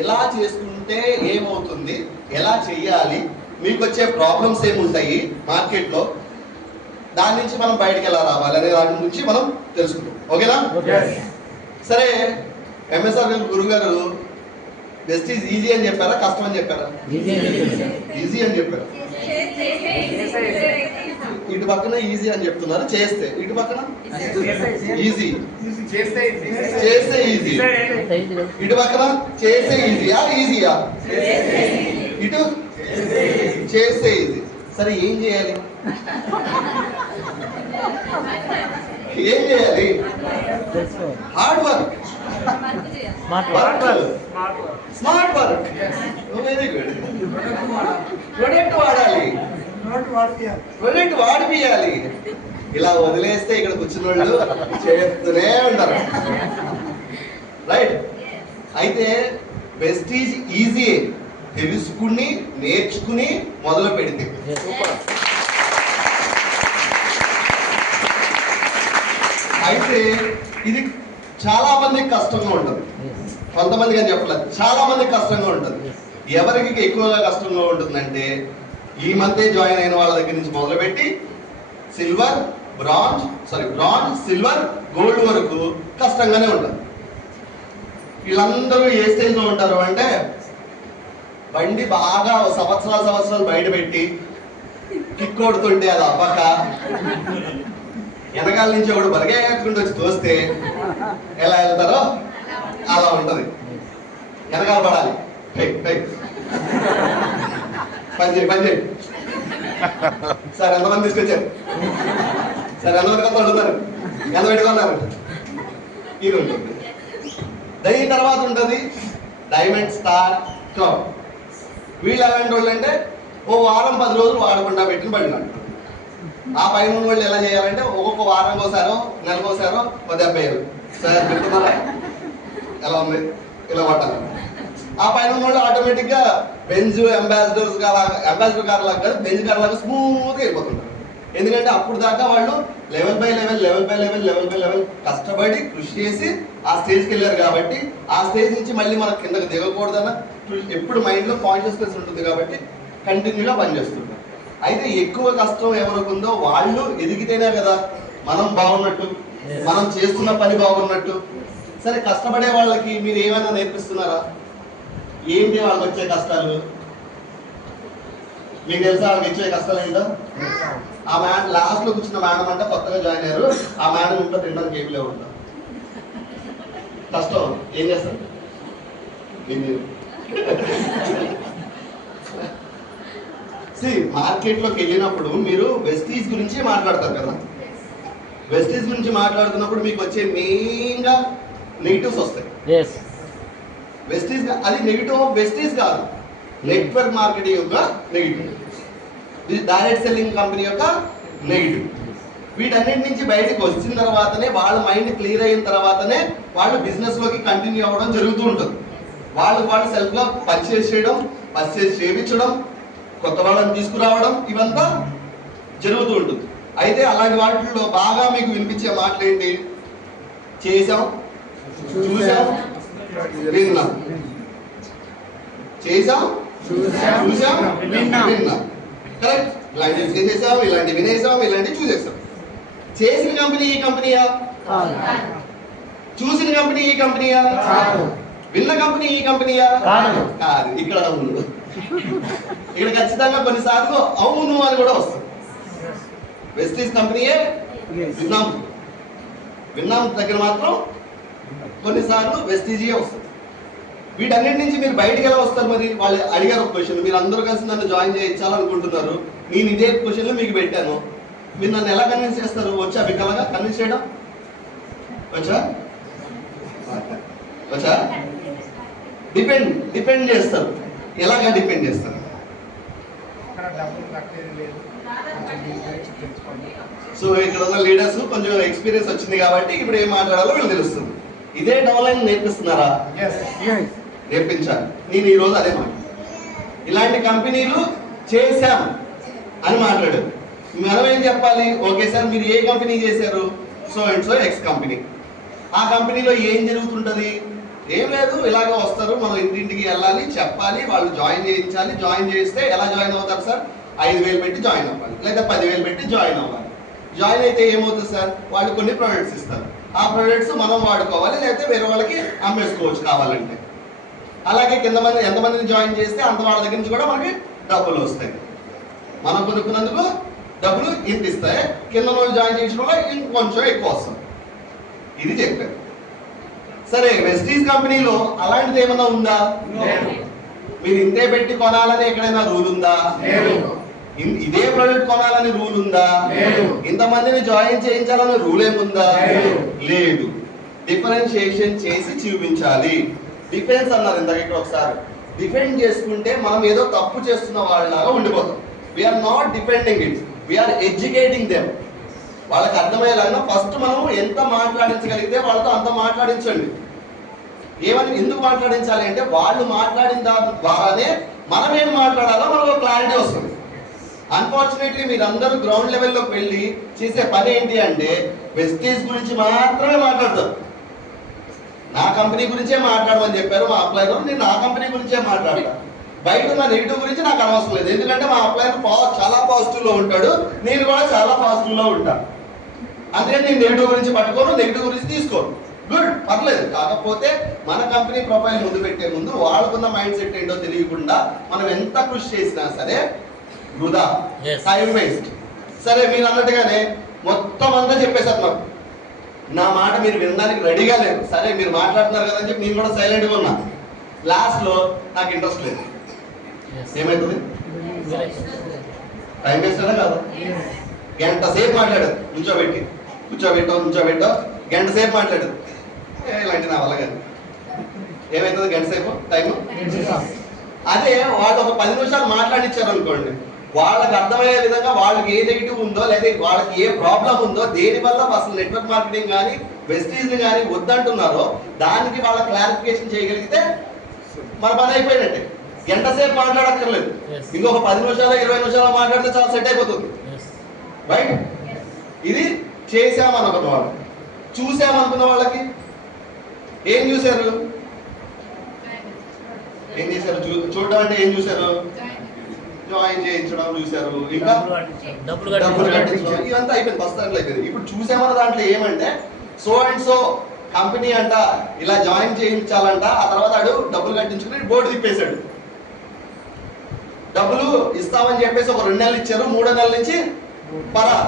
ఎలా చేసుకుంటే ఏమవుతుంది, ఎలా చెయ్యాలి, మీకు వచ్చే ప్రాబ్లమ్స్ ఏముంటాయి మార్కెట్లో, దాని నుంచి మనం బయటకు ఎలా రావాలి అనే దాని గురించి మనం తెలుసుకుందాం. ఓకేనా? సరే, ఎంఎస్ఆర్ గారు గురువు గారు వెస్టీజ్ ఈజీ అని చెప్పారా, కష్టం అని చెప్పారా? ఈజీ అని చెప్పారు. ఇటు పక్కన ఈజీ అని చెప్తున్నారు, చేస్తే ఇటు పక్కన ఈజీ, చేస్తే ఈజీ, ఇటు పక్కన చేస్తే ఈజీయా ఈజీయా, ఇటు చేస్తే ఈజీ. సరే, ఏం చేయాలి? ఏం చేయాలి? Hard work, smart work, very good. Product వాడాలి, ప్రొడక్ట్ వాడిపియాలి. ఇలా వదిలేస్తే ఇక్కడ కూర్చున్న వాళ్ళు చేస్తూనే ఉంటారు. రైట్? అయితే వెస్టీజ్ ఈజీ, తెలుసుకుని నేర్చుకుని మొదలు పెడితే. అయితే ఇది చాలా మందికి కష్టంగా ఉంటుంది, కొంతమందికి అని చెప్పలేదు, చాలా మందికి కష్టంగా ఉంటుంది. ఎవరికి ఎక్కువగా కష్టంగా ఉంటుందంటే ఈ మధ్య జాయిన్ అయిన వాళ్ళ దగ్గర నుంచి మొదలుపెట్టి బ్రాంజ్, సిల్వర్, గోల్డ్ వరకు కష్టంగానే ఉంటుంది. వీళ్ళందరూ ఏ స్టేజ్లో ఉంటారు అంటే, బండి బాగా సంవత్సరాలు బయట పెట్టి కిక్ కొడుతుంటే అది అవ్వక వెనకాల నుంచి ఒకడు బరిగేసుకుంటూ వచ్చి తోస్తే ఎలా వెళ్తారో అలా ఉంటుంది. వెనకాల పడాలి, పని చేయి. సార్ ఎంతమంది తీసుకొచ్చారు? సార్ ఎంతమంది కొంత అడుగుతారు, ఎంత పెట్టుకున్నారు? ఇది ఉంటుంది. దాని తర్వాత ఉంటుంది డైమండ్, స్టార్, క్రౌన్. వీళ్ళు ఎలాంటి వాళ్ళు అంటే ఓ వారం 10 రోజులు వాడకుండా పెట్టిన బండి అంటారు. ఆ పైన వాళ్ళు ఎలా చేయాలంటే ఒక్కొక్క వారం కోసారో నెలకోసారో 70,000 సార్ పెట్టుకున్నారా, ఎలా ఉంది, ఇలా పట్టాలి. ఆ పైన వాళ్ళు ఆటోమేటిక్గా బెంజ్ అంబాసిడర్ కార్ లాగా కాదు, బెంజ్ కార్ లాగా స్మూత్గా వెళ్ళిపోతుంటారు. ఎందుకంటే అప్పుడు దాకా వాళ్ళు లెవెల్ బై లెవెల్ కష్టపడి కృషి చేసి ఆ స్టేజ్కి వెళ్ళారు కాబట్టి, ఆ స్టేజ్ నుంచి మళ్ళీ మనకు కిందకి దిగకూడదన్న ఎప్పుడు మైండ్లో కాన్షియస్నెస్ ఉంటుంది కాబట్టి కంటిన్యూగా పనిచేస్తుంటారు. అయితే ఎక్కువ కష్టం ఎవరికి ఉందో వాళ్ళు ఎదిగితేనే కదా మనం బాగున్నట్టు, మనం చేస్తున్న పని బాగున్నట్టు. సరే, కష్టపడే వాళ్ళకి మీరు ఏమైనా నేర్పిస్తున్నారా? ఏంటి వాళ్ళకి వచ్చే కష్టాలు మీకు తెలుసా? వాళ్ళకి వచ్చే కష్టాలు ఏంటో? ఆ మేడం లాస్ట్లో కూర్చున్న మేడం అంటే కొత్తగా జాయిన్ అయ్యారు, ఆ మేడం ఇంట్లో తినడానికి ఏమిలే ఉంటాం. కష్టం ఏం చేస్తారు? మార్కెట్లోకి వెళ్ళినప్పుడు మీరు వెస్టీజ్ గురించి మాట్లాడతారు కదా. వెస్టీజ్ గురించి మాట్లాడుతున్నప్పుడు మీకు వచ్చే మెయిన్గా నెగిటివ్స్ వస్తాయి. వెస్టీజ్ అది నెగిటివ్ ఆఫ్ వెస్టీజ్ కాదు, నెట్వర్క్ మార్కెటింగ్ యొక్క నెగిటివ్, డైరెక్ట్ సెల్లింగ్ కంపెనీ యొక్క నెగిటివ్. వీటన్నిటి నుంచి బయటకు వచ్చిన తర్వాతనే, వాళ్ళ మైండ్ క్లియర్ అయిన తర్వాతనే వాళ్ళు బిజినెస్లోకి కంటిన్యూ అవ్వడం జరుగుతూ ఉంటుంది. వాళ్ళు సెల్ఫ్గా పర్చేస్ చేయడం, పర్చేస్ చేయించడం, కొత్త వాళ్ళని తీసుకురావడం, ఇవంతా జరుగుతూ ఉంటుంది. అయితే అలాంటి వాటిల్లో బాగా మీకు వినిపించే మాటలు ఏంటి? చేసాం, చూసాం, విన్నాం. చేసాం, చూసాం, విన్నాం. కరెక్ట్? ఇలాంటివి చేసేసాం, ఇలాంటివి వినేసాం, ఇలాంటివి చూసేసాం. చేసిన కంపెనీ ఈ కంపెనీయా? చూసిన కంపెనీ ఈ కంపెనీయా? విన్న కంపెనీ ఈ కంపెనీయా? కాదు. ఇక్కడ అవును, ఇక్కడ ఖచ్చితంగా కొన్నిసార్లు అవును అని కూడా వస్తుంది. వెస్టీజ్ కంపెనీయే విన్నాం దగ్గర మాత్రం కొన్నిసార్లు వెస్టీజే వస్తుంది. వీటన్నిటి నుంచి మీరు బయటకు ఎలా వస్తారు? మరి వాళ్ళు అడిగారు ఒక క్వశ్చన్, మీరు అందరూ కలిసి నన్ను జాయిన్ చేయించాలనుకుంటున్నారు, నేను ఇదే క్వశ్చన్లు మీకు పెట్టాను, మీరు నన్ను ఎలా కన్విన్స్ చేస్తారు? వచ్చా మీకు అలాగా కన్విన్స్ చేయడం? వచ్చా? డిపెండ్ చేస్తారు. ఎలాగా డిపెండ్ చేస్తారు? సో ఇక్కడ ఉన్న లీడర్స్ కొంచెం ఎక్స్పీరియన్స్ వచ్చింది కాబట్టి ఇప్పుడు ఏం మాట్లాడాలో వీళ్ళు తెలుస్తుంది. ఇదే డౌన్లైన్ నేర్పిస్తున్నారా? నేర్పించాలి. నేను ఈరోజు అదే మాట, ఇలాంటి కంపెనీలు చేశాం అని మాట్లాడారు. మనం ఏం చెప్పాలి? ఓకే సార్, మీరు ఏ కంపెనీ చేశారు? So and so X company. ఆ కంపెనీలో ఏం జరుగుతుంటుంది? ఏం లేదు, ఇలాగే వస్తారు, మనం ఇంటింటికి వెళ్ళాలి, చెప్పాలి, వాళ్ళు జాయిన్ చేయించాలి. జాయిన్ చేస్తే ఎలా జాయిన్ అవుతారు సార్? 5,000 పెట్టి జాయిన్ అవ్వాలి, లేదా 10,000 పెట్టి జాయిన్ అవ్వాలి. జాయిన్ అయితే ఏమవుతుంది సార్? వాళ్ళు కొన్ని ప్రొడక్ట్స్ ఇస్తారు, ఆ ప్రొడక్ట్స్ మనం వాడుకోవాలి, లేకపోతే వేరే వాళ్ళకి అమ్మేసుకోవచ్చు కావాలంటే. అలాగే కింద మంది ఎంతమందిని జాయిన్ చేస్తే అంత వాళ్ళ దగ్గర నుంచి కూడా మనకి డబ్బులు వస్తాయి. మనం కొనుక్కున్నందుకు డబ్బులు ఇంత ఇస్తాయి, కింద వాళ్ళు జాయిన్ చేసిన వల్ల ఇంకొంచెం ఎక్కువ వస్తుంది. ఇది చెప్పారు. సరే, వెస్టీజ్ కంపెనీలో అలాంటిది ఏమన్నా ఉందా? మీరు ఇంతే పెట్టి కొనాలని ఎక్కడైనా రూల్ ఉందా? ఇదే ప్రొడక్ట్ కొనాలని రూల్ ఉందా? ఇంతమందిని జాయిన్ చేయించాలని రూల్ ఏముందా? లేదు. డిఫరెన్షియేషన్ చేసి చూపించాలి. డిఫెన్స్ అన్నారు ఇందాక ఇక్కడ ఒకసారి. డిఫెండ్ చేసుకుంటే మనం ఏదో తప్పు చేస్తున్న వాళ్ళలాగా ఉండిపోతాం. We are not defending it, we are educating them. వాళ్ళకి అర్థమయ్యేలాగా ఫస్ట్ మనం ఎంత మాట్లాడించగలిగితే వాళ్ళతో అంత మాట్లాడించండి. ఎందుకు మాట్లాడించాలి అంటే వాళ్ళు మాట్లాడిన ద్వారానే మనం ఏం మాట్లాడాలో మనకు క్లారిటీ వస్తుంది. అన్ఫార్చునేట్లీ మీరందరూ గ్రౌండ్ లెవెల్లోకి వెళ్ళి చేసే పని ఏంటి అంటే వెస్టీజ్ గురించి మాత్రమే మాట్లాడతారు. నా కంపెనీ గురించే మాట్లాడమని చెప్పారు మా అప్లైనర్, నేను నా కంపెనీ గురించే మాట్లాడతాను. బయట ఉన్న నెగిటివ్ గురించి నాకు అనవసరం లేదు, ఎందుకంటే మా అప్లైనర్ చాలా పాజిటివ్లో ఉంటాడు, నేను కూడా చాలా పాజిటివ్లో ఉంటాను. అందుకని నేను నెగిటివ్ గురించి పట్టుకోను, నెగిటివ్ గురించి తీసుకోను. గుడ్, పర్లేదు. కాకపోతే మన కంపెనీ ప్రొఫైల్ ముందు పెట్టే ముందు వాళ్ళకున్న మైండ్ సెట్ ఏంటో తెలియకుండా మనం ఎంత కృషి చేసినా సరే వృధా, టైం వేస్ట్. సరే, మీరు అన్నట్టుగానే మొత్తం అంతా చెప్పేశారు నాకు, నా మాట మీరు వినడానికి రెడీగా లేరు. సరే, మీరు మాట్లాడుతున్నారు కదని చెప్పి నేను కూడా సైలెంట్గా ఉన్నా. లాస్ట్లో నాకు ఇంట్రెస్ట్ లేదు. ఏమవుతుంది? టైం వేస్ట్ అనే కాదు. గంట సేపు మాట్లాడదు, కూర్చోబెట్టావు గంట సేపు మాట్లాడదు. ఇలాంటి నా వల్ల కాదు. ఏమవుతుంది గంట సేపు టైము? అదే వాళ్ళు ఒక 10 నిమిషాలు మాట్లాడించారు అనుకోండి, వాళ్ళకి అర్థమయ్యే విధంగా వాళ్ళకి ఏ నెగిటివ్ ఉందో లేదా వాళ్ళకి ఏ ప్రాబ్లం ఉందో, దేనివల్ల అసలు నెట్వర్క్ మార్కెటింగ్ కానీ వెస్టీజ్ని కానీ వద్దంటున్నారో దానికి వాళ్ళ క్లారిఫికేషన్ చేయగలిగితే మన పని అయిపోయినట్టే. గంట సేపు మాట్లాడక్కర్లేదు, ఇంకొక 10 నిమిషాలు 20 నిమిషాలు మాట్లాడితే చాలా సెట్ అయిపోతుంది. రైట్? ఇది చేసామనుకున్న వాళ్ళు. చూసామనుకున్న వాళ్ళకి ఏం చూశారు? చూడడం అంటే ఏం చూశారు? జాయిన్ చేయించడం చూశారు, ఇంకా డబ్బులు కట్టించడం, ఇదంతా అయిపోయింది. ఫస్ట్ దాంట్లో అయిపోయింది. ఇప్పుడు చూసామన్న దాంట్లో ఏమంటే సో అండ్ సో కంపెనీ అంట ఇలా జాయిన్ చేయించాలంట, ఆ తర్వాత ఆడు డబ్బులు కట్టించుకుని బోర్డు తిప్పేశాడు. డబ్బులు ఇస్తామని చెప్పేసి ఒక 2 నెలలు ఇచ్చారు, 3వ నెలల నుంచి పరా.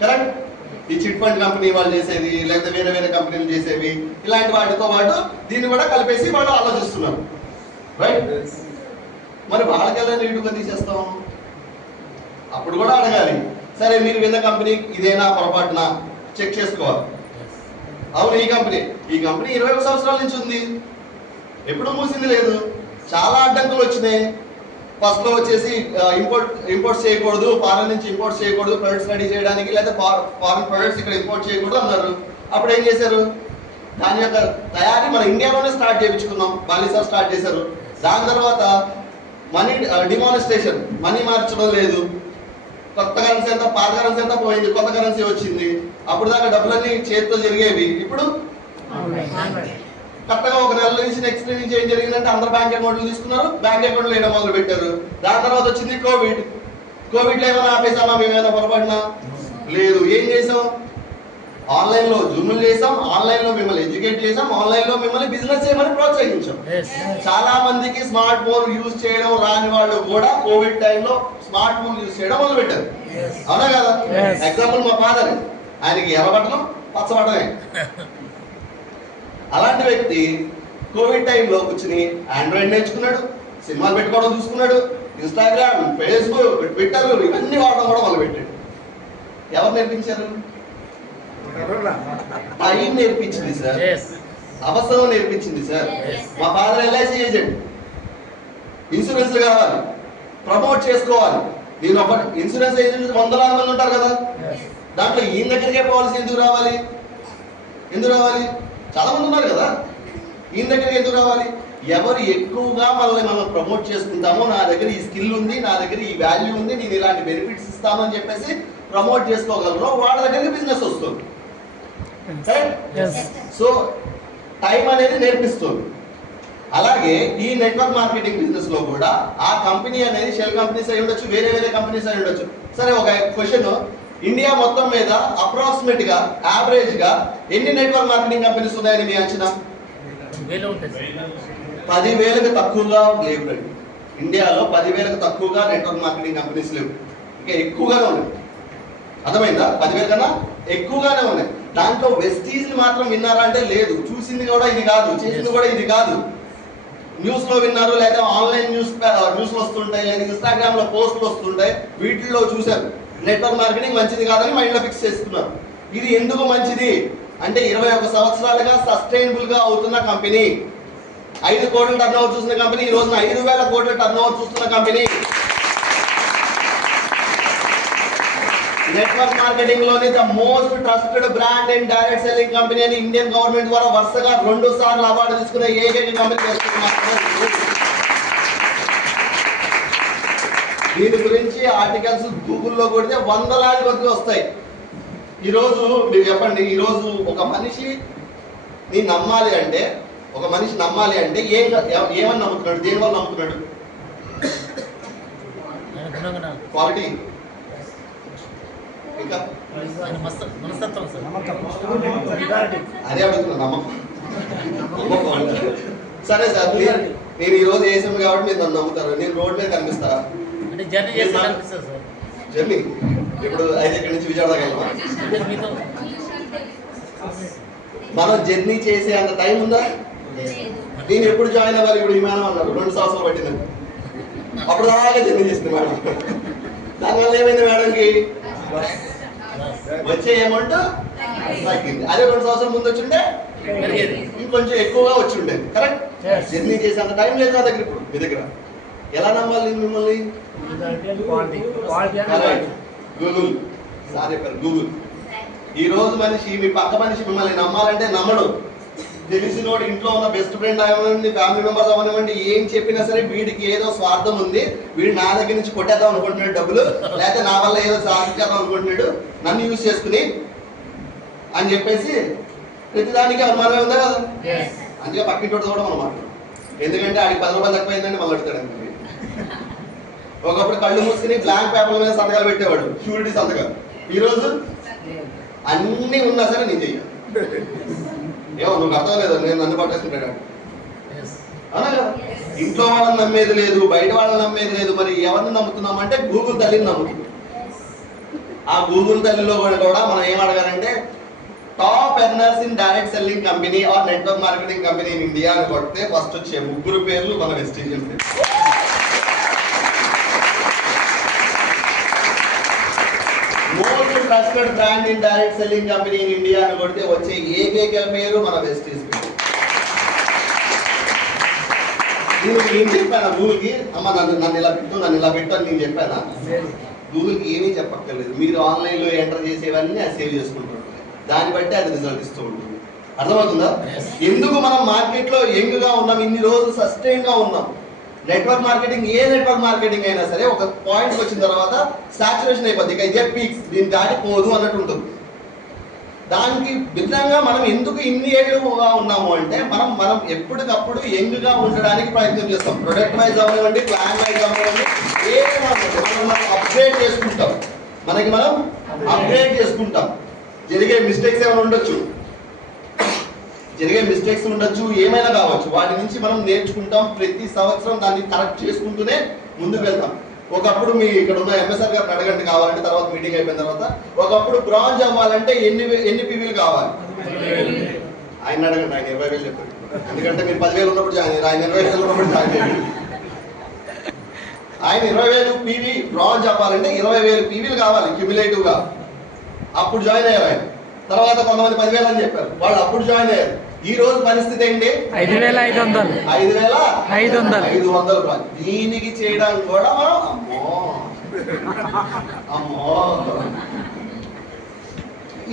కరెక్ట్? ఈ చిట్ ఫండ్ కంపెనీ వాళ్ళు చేసేది, లేకపోతే వేరే వేరే కంపెనీలు చేసేవి, ఇలాంటి వాటితో పాటు దీన్ని కూడా కలిపేసి వాళ్ళు ఆలోచిస్తున్నారు. రైట్? మరి వాళ్ళకెలా నీటుగా తీసేస్తాం? అప్పుడు కూడా అడగాలి. సరే, మీరు విన్న కంపెనీ ఇదేనా పొరపాటున చెక్ చేసుకోవాలి. అవును, ఈ కంపెనీ 20 సంవత్సరాల నుంచి ఉంది, ఎప్పుడు మూసింది లేదు. చాలా అడ్డంకులు వచ్చినాయి. ఫస్ట్లో వచ్చేసి ఇంపోర్ట్స్ చేయకూడదు, ఫారెన్ నుంచి ఇంపోర్ట్స్ చేయకూడదు ప్రొడక్ట్స్ రెడీ చేయడానికి, లేదా ఫారెన్ ప్రొడక్ట్స్ ఇక్కడ ఇంపోర్ట్ చేయకూడదు అన్నారు. అప్పుడు ఏం చేశారు? దాని యొక్క తయారీ మన ఇండియాలోనే స్టార్ట్ చేయించుకున్నాం. బాలీసార్ స్టార్ట్ చేశారు. దాని తర్వాత మనీ డిమానిస్ట్రేషన్, మనీ మార్చడం లేదు, కొత్త కరెన్సీ అంతా పాత కరెన్సీ అంతా పోయింది, కొత్త కరెన్సీ వచ్చింది. అప్పుడు దాకా డబ్బులన్నీ చేతితో జరిగేవి, ఇప్పుడు కరెక్ట్గా ఒక నెల నుంచి నెక్స్ట్ నుంచి ఏం జరిగిందంటే అందరూ బ్యాంక్ అకౌంట్లు తీసుకున్నారు, బ్యాంక్ అకౌంట్లు వేయడం మొదలు పెట్టారు. దాని తర్వాత వచ్చింది కోవిడ్లో ఏమైనా ఆపేసామా? మేమేమైనా పొరపాటునా? లేదు. ఏం చేసాం? ఆన్లైన్లో జూములు చేసాం, ఆన్లైన్లో మిమ్మల్ని ఎడ్యుకేట్ చేసాం, ఆన్లైన్లో మిమ్మల్ని బిజినెస్ చేయమని ప్రోత్సహించాం. చాలా మందికి స్మార్ట్ ఫోన్ యూజ్ చేయడం రాని వాళ్ళు కూడా కోవిడ్ టైంలో స్మార్ట్ ఫోన్ యూజ్ చేయడం మొదలు పెట్టారు. అవునా కదా? ఎగ్జాంపుల్ మా ఫాదర్, ఆయనకి ఎర్రబట్టడం పచ్చబట్టమే. అలాంటి వ్యక్తి కోవిడ్ టైంలో కూర్చుని ఆండ్రాయిడ్ నేర్చుకున్నాడు, సినిమాలు పెట్టుకోవడం చూసుకున్నాడు, ఇన్స్టాగ్రామ్, ఫేస్బుక్, ట్విట్టర్ ఇవన్నీ వాడడం కూడా మొదలుపెట్టాడు. ఎవరు నేర్పించారు? టైం నేర్పించింది సార్, అవసరం నేర్పించింది సార్. మా ఫాదర్ ఎల్ఐసి ఏజెంట్, ఇన్సూరెన్స్లు కావాలి, ప్రమోట్ చేసుకోవాలి. నేను ఒక ఇన్సూరెన్స్ ఏజెంట్ 100 మంది ఉంటారు కదా, దాంట్లో ఈయన దగ్గరికే పాలసీ ఎందుకు రావాలి? చాలా మంది ఉన్నారు కదా, ఈయన దగ్గరికి ఎందుకు రావాలి? ఎవరు ఎక్కువగా మనం ప్రమోట్ చేసుకుంటామో, నా దగ్గర ఈ స్కిల్ ఉంది, నా దగ్గర ఈ వాల్యూ ఉంది, నేను ఇలాంటి బెనిఫిట్స్ ఇస్తాను అని చెప్పేసి ప్రమోట్ చేసుకోగలరు, వాళ్ళ దగ్గరికి బిజినెస్ వస్తుంది. సో టైం అనేది నేర్పిస్తుంది. అలాగే ఈ నెట్వర్క్ మార్కెటింగ్ బిజినెస్ లో కూడా ఆ కంపెనీ అనేది షెల్ కంపెనీస్ అయి ఉండొచ్చు, వేరే వేరే కంపెనీస్ అయి ఉండొచ్చు. సరే, ఒక క్వశ్చన్, ఇండియా మొత్తం మీద అప్రాక్సిమేట్ గా యావరేజ్ గా ఎన్ని నెట్వర్క్ మార్కెటింగ్ కంపెనీస్ ఉన్నాయని మీ అంచనా? 10,000కి తక్కువగా లేవు. ఇండియాలో 10,000కి తక్కువగా నెట్వర్క్ మార్కెటింగ్ కంపెనీస్ లేవు, ఇంకా ఎక్కువగానే ఉన్నాయి. అర్థమైందా? 10,000 కన్నా ఎక్కువగానే ఉన్నాయి. దాంట్లో వెస్టీజ్ మాత్రం విన్నారా అంటే లేదు. చూసింది కూడా ఇది కాదు, చేసింది కూడా ఇది కాదు. న్యూస్ లో విన్నారు, లేదా ఆన్లైన్ న్యూస్లు వస్తుంటాయి, లేదా ఇన్స్టాగ్రామ్ లో పోస్టులు వస్తుంటాయి, వీటిల్లో చూశారు. నెట్వర్క్ మార్కెటింగ్ మంచిది కాదని మైండ్ లో ఫిక్స్ చేసుకున్నారు. ఇది ఎందుకు మంచిది అంటే 21 సంవత్సరాలుగా సస్టైనబుల్ గా అవుతున్న కంపెనీ, 5 కోట్ల టర్న్ ఓవర్ చూస్తున్న కంపెనీ, ఈ రోజున 5,000 కోట్ల టర్న్ ఓవర్ చూస్తున్న కంపెనీ. నెట్వర్క్ మార్కెటింగ్ లోని the most trusted brand and direct selling company అని ఇండియన్ గవర్నమెంట్ ద్వారా వరుసగా 2 సార్లు అవార్డు తీసుకునే ఏకైక కంపెనీ. దీని గురించి ఆర్టికల్స్ గూగుల్లో కొడితే వందలాది కొద్ది వస్తాయి. ఈరోజు మీరు చెప్పండి, ఈరోజు ఒక మనిషి నమ్మాలి అంటే, ఒక మనిషి నమ్మాలి అంటే ఏమని నమ్ముతున్నాడు? దేనివల్ల నమ్ముతున్నాడు? క్వాలిటీ, ఇంకా అదే అడుగుతున్నా, నమ్మకం. సరే సార్, నేను ఈ రోజు వేసాను కాబట్టి మీరు నన్ను నమ్ముతారు. నేను రోడ్ మీద కనిపిస్తారా? జర్నీ ఇప్పుడు అయితే ఇక్కడి నుంచి విజయవాడ వెళ్ళామా? మనం జర్నీ చేసే అంత టైం ఉందా? నేను ఎప్పుడు జాయిన్ అవ్వాలి? ఇప్పుడు విమానం అన్నారు 2 సంవత్సరాలు పట్టిందండి. అప్పుడు దాకా జర్నీ చేసింది మేడం. దానివల్ల ఏమైంది మేడంకి? వచ్చే అమౌంట్ తగ్గింది. అదే 2 సంవత్సరాల ముందు వచ్చి ఉంటే ఇంకొంచెం ఎక్కువగా వచ్చి ఉండేది. కరెక్ట్? జర్నీ చేసే అంత టైం లేదు నా దగ్గర. ఇప్పుడు మీ దగ్గర ఎలా నమ్మాలి మిమ్మల్ని? గూగుల్ సార్ చెప్పారు, గూగుల్. ఈ రోజు మనిషి, మీ పక్క మనిషి మిమ్మల్ని నమ్మాలంటే నమ్మడు. తెలిసినోడు, ఇంట్లో ఉన్న బెస్ట్ ఫ్రెండ్ అవనివ్వండి, ఫ్యామిలీ మెంబర్స్ అవనివ్వండి, ఏం చెప్పినా సరే వీడికి ఏదో స్వార్థం ఉంది, వీడు నా దగ్గర నుంచి కొట్టేద్దాం అనుకుంటున్నాడు డబ్బులు, లేకపోతే నా వల్ల ఏదో సాధించేద్దాం అనుకుంటున్నాడు, నన్ను యూజ్ చేసుకుని అని చెప్పేసి ప్రతిదానికి అనుమానమే ఉందా కదా? అందుకే పక్కింటి కూడా మనం మాట్లాడు. ఎందుకంటే ఆడికి 10 రూపాయలు తక్కువైందండి మళ్ళీ అడుగుతాడు అనుకోండి. ఒకప్పుడు కళ్ళు మూసుకుని బ్లాంక్ పేపర్ల మీద సంతకాలు పెట్టేవాడు, షూరిటీ సంతకాలు. ఈరోజు అన్నీ ఉన్నా సరే నేను చెయ్యాలి. ఏమో నువ్వు అర్థం లేదు, నేను నన్ను పట్టేసుకుంటాడు. అవునా కదా? ఇంట్లో వాళ్ళని నమ్మేది లేదు, బయట వాళ్ళని నమ్మేది లేదు. మరి ఎవరిని నమ్ముతున్నామంటే గూగుల్ తల్లిని నమ్ముతున్నాం. ఆ గూగుల్ తల్లిలో కూడా మనం ఏం అడగాలంటే top earners in direct selling company or network marketing company in India అని కొడితే ఫస్ట్ వచ్చే 3 పేర్లు మన Vestige. Most trusted brand in direct selling company in India అని కొడితే వచ్చే ఏకైక పేరు మన వెస్టీజ్. నేను ఏం చెప్పాను గూగుల్కి? అమ్మ నన్ను ఇలా పెట్టు, నన్ను ఇలా పెట్టు అని నేను చెప్పానా? గూగుల్కి ఏమీ చెప్పక్కర్లేదు. మీరు ఆన్లైన్లో ఎంటర్ చేసేవన్నీ అది సేవ్ చేసుకుంటుంటారు. దాన్ని బట్టి అది రిజల్ట్ ఇస్తూ ఉంటుంది. అర్థమవుతుందా? ఎందుకు మనం మార్కెట్లో యంగ్గా ఉన్నాం, ఇన్ని రోజులు సస్టైన్గా ఉన్నాం? నెట్వర్క్ మార్కెటింగ్, ఏ నెట్వర్క్ మార్కెటింగ్ అయినా సరే ఒక పాయింట్కి వచ్చిన తర్వాత సాచురేషన్ అయిపోద్ది. ఇక ఇదే పీక్స్, దీన్ని దాటిపోదు అన్నట్టు ఉంటుంది. దానికి భిన్నంగా మనం ఎందుకు ఇన్ని ఏళ్ళుగా ఉన్నాము అంటే మనం ఎప్పటికప్పుడు యంగ్గా ఉండడానికి ప్రయత్నం చేస్తాం. ప్రొడక్ట్ వైజ్ అవ్వనివ్వండి, ప్లాన్ వైజ్ అవ్వనివ్వండి, ఏదైనా మనం అప్గ్రేడ్ చేసుకుంటాం. మనం అప్గ్రేడ్ చేసుకుంటాం. జరిగే మిస్టేక్స్ ఏమైనా ఉండొచ్చు, ఏమైనా కావచ్చు. వాటి నుంచి మనం నేర్చుకుంటాం. ప్రతి సంవత్సరం దాన్ని కరెక్ట్ చేసుకుంటూనే ముందుకు వెళ్తాం. ఒకప్పుడు మీ ఇక్కడ ఉన్న ఎంఎస్ఆర్ గారిని అడగండి కావాలంటే, తర్వాత మీటింగ్ అయిపోయిన తర్వాత, ఒకప్పుడు బ్రాంజ్ అవ్వాలంటే ఎన్ని పీవీలు కావాలి ఆయన అడగండి. ఆయన 20,000 చెప్పారు. ఎందుకంటే మీరు 10,000 ఉన్నప్పుడు జాయిన్ అయ్యారు, ఆయన 20,000 ఉన్నప్పుడు జాయిన్ అయ్యారు. ఆయన 20,000 పీవీ బ్రాంజ్ అవ్వాలంటే 20,000 పీవీలు కావాలి క్యుములేటివ్ గా. అప్పుడు జాయిన్ అయ్యారు ఆయన. తర్వాత కొంతమంది 10,000 అని చెప్పారు, వాళ్ళు అప్పుడు జాయిన్ అయ్యారు. ఈ రోజు పరిస్థితి ఏంటి? 5,500. దీనికి చేయడానికి కూడా మనం అమ్మో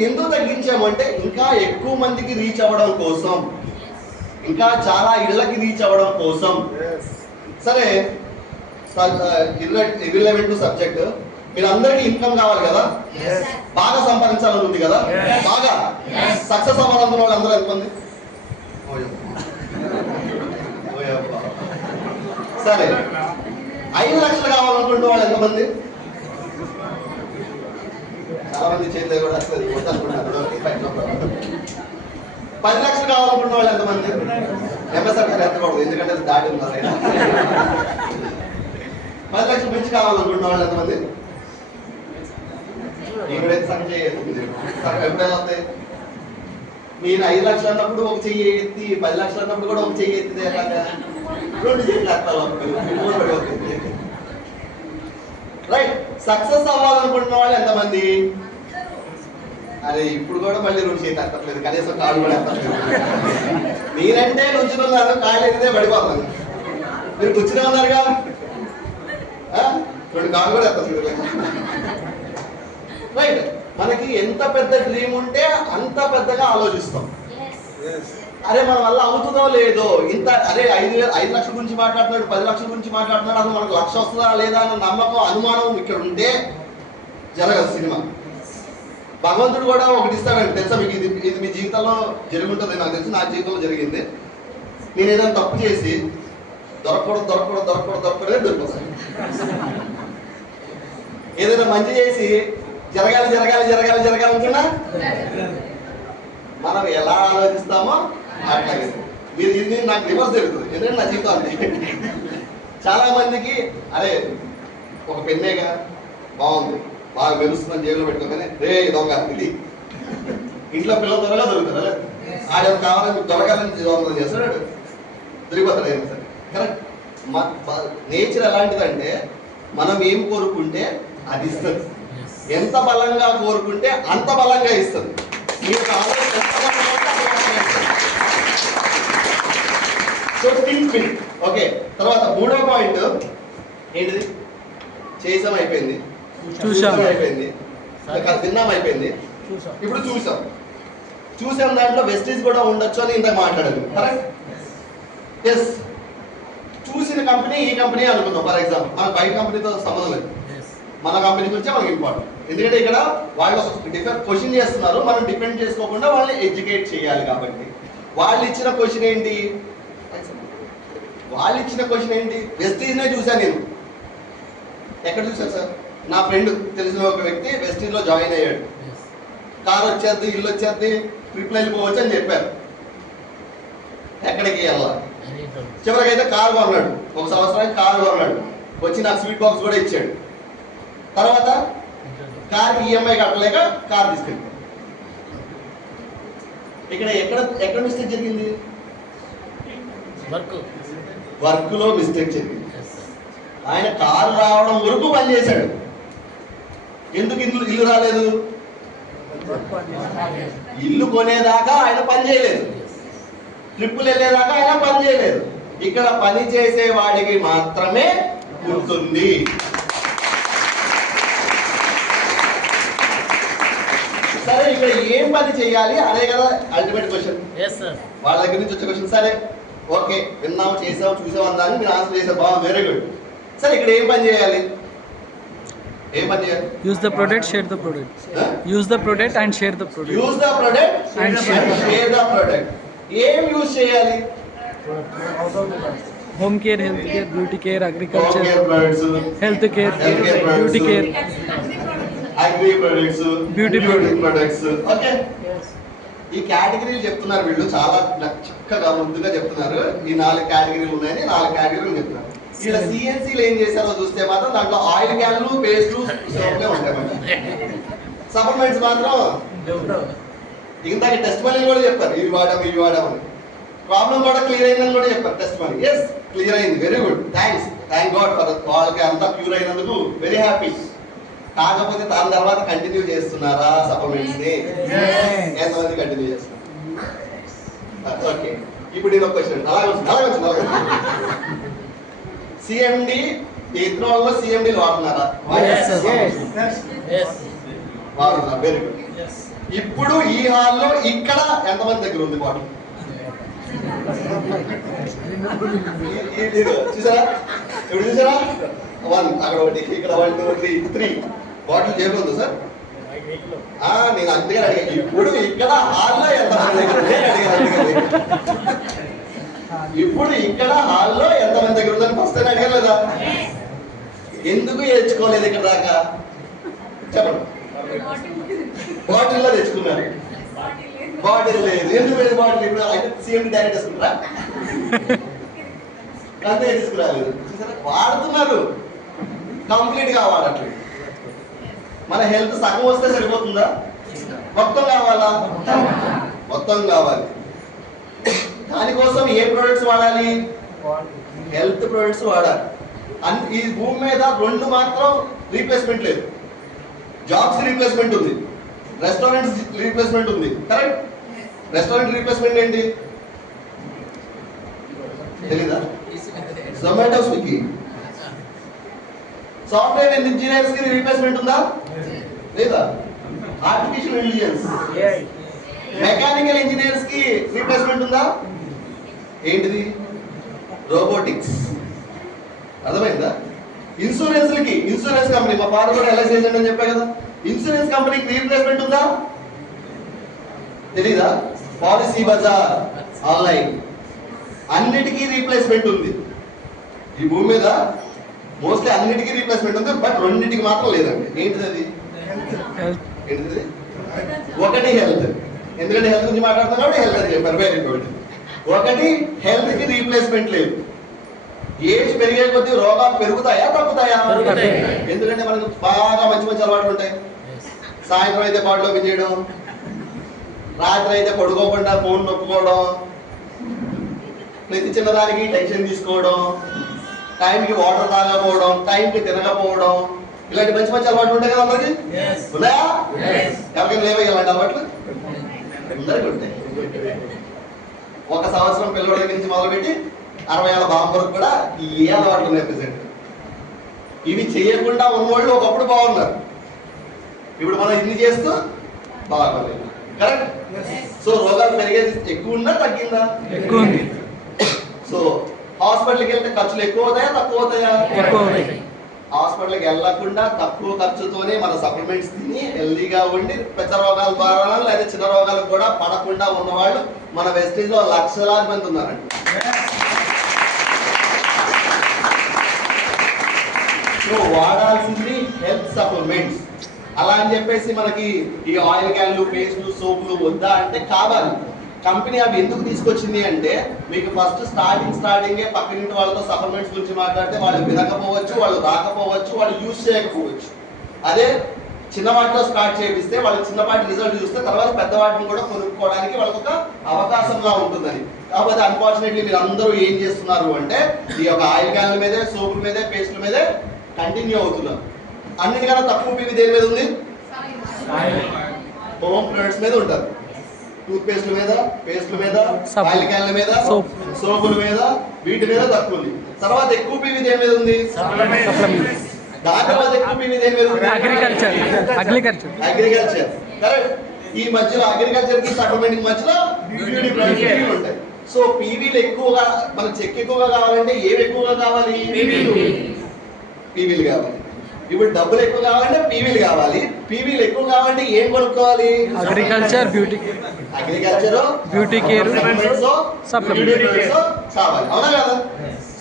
ఎందుకు తగ్గించామంటే ఇంకా ఎక్కువ మందికి రీచ్ అవ్వడం కోసం, ఇంకా చాలా ఇళ్ళకి రీచ్ అవ్వడం కోసం. సరే, ఇర్రిలెవెంట్ సబ్జెక్ట్. మీరందరికీ ఇన్కమ్ కావాలి కదా, బాగా సంపాదించాలని ఉంది కదా, బాగా సక్సెస్ అవ్వాలనుకున్న వాళ్ళు అందరూ ఎంతమంది? సరే 5 లక్షలు కావాలనుకుంటే వాళ్ళు ఎంతమంది? చాలా మంది చేతిలో కూడా వస్తుంది అనుకుంటారు. 10 లక్షలు కావాలనుకున్న వాళ్ళు ఎంతమంది? ఎంఎస్ఆర్ గారు ఎత్తకూడదు, ఎందుకంటే అది దాటి ఉన్నారు ఆయన. 10 లక్షలు మించి కావాలనుకున్న వాళ్ళు ఎంతమంది? ఎప్పుడైతే సంఖ్య ఎప్పుడైనా వస్తాయి? నేను 5 లక్షలు అన్నప్పుడు ఒక చెయ్యి ఎత్తి, 10 లక్షలు అన్నప్పుడు కూడా ఒక చెయ్యి ఎత్తితే 2 చెయ్యి ఎత్తాలి. రైట్. సక్సెస్ అవ్వాలనుకుంటున్న వాళ్ళు ఎంతమంది? అరే ఇప్పుడు కూడా మళ్ళీ 2 చేతి ఎత్తట్లేదు, కనీసం కాళ్ళు కూడా ఎత్తట్లేదు. నేనంటే నుంచున్నాను, కాళ్ళు ఎత్తితే పడిపోతాను. మీరు కూర్చునే ఉన్నారుగా, 2 కాళ్ళు కూడా ఎత్తట్లేదు. రైట్. మనకి ఎంత పెద్ద డ్రీమ్ ఉంటే అంత పెద్దగా ఆలోచిస్తాం. అరే మన వల్ల అవుతుందో లేదో, ఇంత అరే 5 లక్షల గురించి మాట్లాడుతున్నాడు, 10 లక్షల గురించి మాట్లాడుతున్నాడు, అసలు మనకు 1,00,000 వస్తుందా లేదా అన్న నమ్మకం, అనుమానం ఇక్కడ ఉంటే జరగదు సినిమా. భగవంతుడు కూడా ఒకటి ఇస్తాడండి తెలుసా మీకు? ఇది మీ జీవితంలో జరుగుంటుంది, నాకు తెలిసి నా జీవితంలో జరిగింది. నేను ఏదైనా తప్పు చేసి దొరకకూడదు దొరికిపోతాను. ఏదైనా మంచి చేసి జరగాలి అనుకున్నా మనం ఎలా ఆలోచిస్తామో అట్లాగే మీరు ఇది నాకు రివర్స్ జరుగుతుంది. ఎందుకంటే నా జీవితం అంతే. చాలా మందికి అరే ఒక పెన్నేగా బాగుంది, బాగా మెరుస్తుందని జేబులో పెట్టుకోగానే రే దొంగ ఇది ఇంట్లో పిల్లలు త్వరగా దొరుకుతారు. అలా ఆడ కావాలని దొరకాలని దొంగతనం చేస్తాడు, దొరికిపోతాడు. ఏం సరే కరెక్ట్. నేచర్ ఎలాంటిదంటే మనం ఏం కోరుకుంటే అది ఇస్తుంది. ఎంత బలంగా కోరుకుంటే అంత బలంగా ఇస్తుంది. మీరు ఓకే. తర్వాత 3వ పాయింట్ ఏంటిది? చేసాం అయిపోయింది, అయిపోయింది, విన్నాం అయిపోయింది. ఇప్పుడు చూసాం దాంట్లో వెస్టేజ్ కూడా ఉండొచ్చు అని ఇంత మాట్లాడారు. కరెక్ట్. ఎస్. చూసిన కంపెనీ ఈ కంపెనీ అనుకుందాం. ఫర్ ఎగ్జాంపుల్ మన బయట కంపెనీతో సంబంధం లేదు, మన కంపెనీ గురించే మనకి ఇంపార్టెంట్. ఎందుకంటే ఇక్కడ వాళ్ళు ఒక క్వశ్చన్ చేస్తున్నారు, మనం డిపెండ్ చేసుకోకుండా వాళ్ళని ఎడ్యుకేట్ చేయాలి. కాబట్టి వాళ్ళు ఇచ్చిన క్వశ్చన్ ఏంటి? వెస్టీజ్నే చూశాను నేను. ఎక్కడ చూశాను సార్? నా ఫ్రెండ్ తెలిసిన ఒక వ్యక్తి వెస్టీజ్లో జాయిన్ అయ్యాడు. కారు వచ్చేది, ఇల్లు వచ్చేది, ట్రిప్లు వెళ్ళిపోవచ్చు అని చెప్పారు. ఎక్కడికి వెళ్ళాలి? చివరికైతే కారు కొన్నాడు. 1 సంవత్సరానికి కారు కొన్నాడు. వచ్చి నాకు స్వీట్ బాక్స్ కూడా ఇచ్చాడు. తర్వాత కార్కి ఈఎంఐ కట్టలేక కార్ తీసుకెళ్ళి. ఇక్కడ ఎక్కడ మిస్టేక్ జరిగింది? వర్క్లో మిస్టేక్ జరిగింది. ఆయన కారు రావడం వరకు పని చేశాడు. ఎందుకు ఇల్లు రాలేదు? ఇల్లు కొనేదాకా ఆయన పని చేయలేదు, ట్రిప్పులు వెళ్ళేదాకా ఆయన పని చేయలేదు. ఇక్కడ పని చేసే వాడికి మాత్రమే ఉంటుంది. సరే ఇక్కడ ఏం పని చేయాలి అదే కదా అల్టిమేట్ క్వశ్చన్. వాళ్ళ దగ్గర నుంచి వచ్చే క్వశ్చన్. సరే ఓకే, విన్నాము, చేసాము, చూసాము అన్నాను, మీరు ఆన్సర్ చేశారు, బాగా వెరీ గుడ్. సరే ఇక్కడ ఏం పని చేయాలి? Use the product, share the product. Use the product and share the product. Use the product and share the product. ఏం యూజ్ చేయాలి? Home care, health care, beauty care, agriculture, health care, beauty care, agri products, beauty products. Okay, ఈ కేటగిరీలు చెప్తున్నారు వీళ్ళు, చాలా చక్కగా ముందుగా చెప్తున్నారు. ఈ 4 కేటగిరీలు ఉన్నాయని 4 కేటగిరీలు చెప్తున్నారు. ఇలా సిఎన్సీలు ఏం చేశారో చూస్తే మాత్రం దాంట్లో ఆయిల్ క్యాన్లు, పేస్ట్లు ఉంటాయి. సప్లిమెంట్స్ మాత్రం ఇందాక టెస్ట్ మనీ కూడా చెప్పారు, ఇవి వాడామని. ప్రాబ్లం కూడా క్లియర్ అయిందని కూడా చెప్పారు టెస్ట్ మనీ. ఎస్, క్లియర్ అయింది, very good, thank God for వాళ్ళకి అంతా క్యూర్ అయినందుకు వెరీ హ్యాపీ. కాకపోతే దాని తర్వాత కంటిన్యూ చేస్తున్నారా సప్లిమెంట్స్ ని? ఎంతమంది కంటిన్యూ చేస్తున్నారు? ఓకే, ఇప్పుడు నేను ఒక క్వశ్చన్ అలాగే సిఎండి ఇథనాల్లో సిఎండిలు వాడుతున్నారా? వాడుతున్నారు, వెరీ గుడ్. ఇప్పుడు ఈ హాల్లో ఇక్కడ ఎంతమంది దగ్గర ఉంది బాటిల్? చూసారా? ఇప్పుడు చూసారా? 1 అక్కడ ఒకటి, ఇక్కడ 1 2 3 బాటిల్ చేయకూడదు సార్. నేను అందుకని అడిగాను. ఇప్పుడు ఇక్కడ హాల్లో ఎంతమంది దగ్గర ఉందని అడిగాను. ఇప్పుడు ఇక్కడ హాల్లో ఎంతమంది దగ్గర ఉందని ఫస్ట్ అని అడిగాను లేదా? ఎందుకు తెచ్చుకోలేదు ఇక్కడ దాకా చెప్పండి. బాటిల్లో తెచ్చుకున్నారు. బాటిల్ లేదు. ఎందుకు లేదు బాటిల్? ఇప్పుడు అయితే సీఎం డైరెక్ట్ వేసుకుంటారా? అంతే తీసుకురాలేదు. వాడుతున్నారు, కంప్లీట్ గా వాడట్లేదు. మన హెల్త్ సగం వస్తే సరిపోతుందా? మొత్తం కావాలా? మొత్తం కావాలి. దానికోసం ఏ ప్రొడక్ట్స్ వాడాలి? హెల్త్ ప్రొడక్ట్స్ వాడాలి. ఈ భూమి మీద 2 మాత్రం రీప్లేస్మెంట్ లేదు. జాబ్స్ రీప్లేస్మెంట్ ఉంది, రెస్టారెంట్స్ రీప్లేస్మెంట్ ఉంది. కరెక్ట్? రెస్టారెంట్ రీప్లేస్మెంట్ ఏంటి తెలీదా? జొమాటో, స్విగ్గీ. సాఫ్ట్వేర్ ఇంజనీర్స్ కి రీప్లేస్మెంట్ ఉందా లేదా? Artificial intelligence. మెకానికల్ ఇంజనీర్స్ కి రీప్లేస్మెంట్ ఉందా? ఏంటిది? రోబోటిక్స్. అర్థమైందా? ఇన్సూరెన్స్లకి, ఇన్సూరెన్స్ కంపెనీ, మా ఫాదర్ కూడా ఎల్ఐసి ఏజెంట్ అని చెప్పా కదా, ఇన్సూరెన్స్ కంపెనీకి రీప్లేస్మెంట్ ఉందా? తెలీదా? పాలసీ బజార్, ఆన్లైన్, అన్నిటికీ రీప్లేస్మెంట్ ఉంది. ఈ భూమి మీద మోస్ట్లీ అన్నిటికీ రీప్లేస్మెంట్ ఉంది, బట్ 2టికి మాత్రం లేదండి. ఏంటిది అది? ఏంటిది? ఒకటి హెల్త్. ఎందుకంటే హెల్త్ గురించి మాట్లాడుతున్నాం కాబట్టి హెల్త్ అని చెప్పారు. Very good. ఒకటి హెల్త్ కి రీప్లేస్మెంట్ లేదు. ఏజ్ పెరిగే కొద్దీ రోగాలు పెరుగుతాయా తగ్గుతాయా? ఎందుకంటే మనకు బాగా మంచి మంచి అలవాట్లు ఉంటాయి. సాయంత్రం అయితే బాటిల్ ఓపెన్ చేయడం, రాత్రి అయితే పడుకోకుండా ఫోన్ నొక్కుకోవడం, ప్రతి చిన్నదానికి టెన్షన్ తీసుకోవడం, టైంకి వాటర్ తాగకపోవడం, టైంకి తినకపోవడం, ఇలాంటి మంచి మంచి అలవాట్లు ఉంటాయి కదా అందరికి? ఉన్నాయా? ఎవరికైనా లేవా ఇలాంటి అలవాట్లు? అందరికి ఉంటాయి. 1 సంవత్సరం పిల్లల దగ్గర నుంచి మొదలుపెట్టి 60 ఏళ్ళ బాంబు వరకు కూడా ఏ అలవాట్లు ఉన్నాయి ప్రెసెంట్. ఇవి చేయకుండా ఉన్నవాళ్ళు ఒకప్పుడు బాగున్నారు, ఇప్పుడు మనం ఇన్ని చేస్తూ బాగుంది. కరెక్ట్? సో రోగాలు పెరిగేది ఎక్కువ ఉందా తగ్గిందా? ఎక్కువ ఉంది. సో హాస్పిటల్కి వెళ్తే ఖర్చులు ఎక్కువ అవుతాయా తక్కువ అవుతాయా? ఎక్కువ అవుతాయి. హాస్పిటల్కి వెళ్ళకుండా తక్కువ ఖర్చుతోనే మన సప్లిమెంట్స్ తిని హెల్దీగా ఉండి పెద్ద రోగాల ద్వారా లేదా చిన్న రోగాలకు కూడా పడకుండా ఉన్నవాళ్ళు మన వెస్టేజ్ లో లక్షలాది మంది ఉన్నారండి. సో వాడాల్సింది హెల్త్ సప్లిమెంట్స్. అలా అని చెప్పేసి మనకి ఈ ఆయిల్ క్యాన్లు, పేస్ట్లు, సోపులు వద్దా అంటే కావాలి. కంపెనీ అవి ఎందుకు తీసుకొచ్చింది అంటే మీకు ఫస్ట్ స్టార్టింగే పక్కనింటి వాళ్ళతో సప్లిమెంట్స్ గురించి మాట్లాడితే వాళ్ళు వినకపోవచ్చు, వాళ్ళు రాకపోవచ్చు, వాళ్ళు యూజ్ చేయకపోవచ్చు. అదే చిన్న వాటిలో స్టార్ట్ చేపిస్తే వాళ్ళు చిన్నపాటి రిజల్ట్ చూస్తే తర్వాత పెద్ద వాటిని కూడా కొనుక్కోవడానికి వాళ్ళకి ఒక అవకాశంగా ఉంటుందని. కాకపోతే అన్ఫార్చునేట్లీ మీరు అందరూ ఏం చేస్తున్నారు అంటే ఈ యొక్క ఆయిల్ క్యాన్ల మీదే, సోపుల మీదే, పేస్ట్ల మీదే కంటిన్యూ అవుతున్నారు. అన్నిటికన్నా తక్కువ పీవీ దేని మీద ఉంది? హోమ్ ప్రొడక్ట్స్ మీద ఉంటారు. టూత్ పేస్ట్ల మీద, పేస్ట్ల మీద, ఆయిల్ క్యాన్ల మీద, సోపుల మీద, వీటి మీద తక్కువ ఉంది. తర్వాత ఎక్కువ పీవీ దేని మీద ఉంది? దాని తర్వాత ఎక్కువ పీవీ దేని మీద ఉంది? అగ్రికల్చర్. కరెక్ట్. ఈ మధ్యలో అగ్రికల్చర్ కి సప్లిమెంట్ కి మధ్యలో బ్యూటీ ప్రొడక్ట్స్ ఉంటాయి. సో పీవీలు ఎక్కువగా, మనకు చెక్ ఎక్కువగా కావాలంటే ఏవి ఎక్కువగా కావాలి? పీవీలు కావాలి. ఇప్పుడు డబ్బులు ఎక్కువ కావాలంటే పీవీలు కావాలి. పీవీలు ఎక్కువ కావాలంటే ఏం కొనుక్కోవాలి? అగ్రికల్చర్, బ్యూటీ కేర్, సప్లిమెంట్స్ కావాలి. అవునా కదా?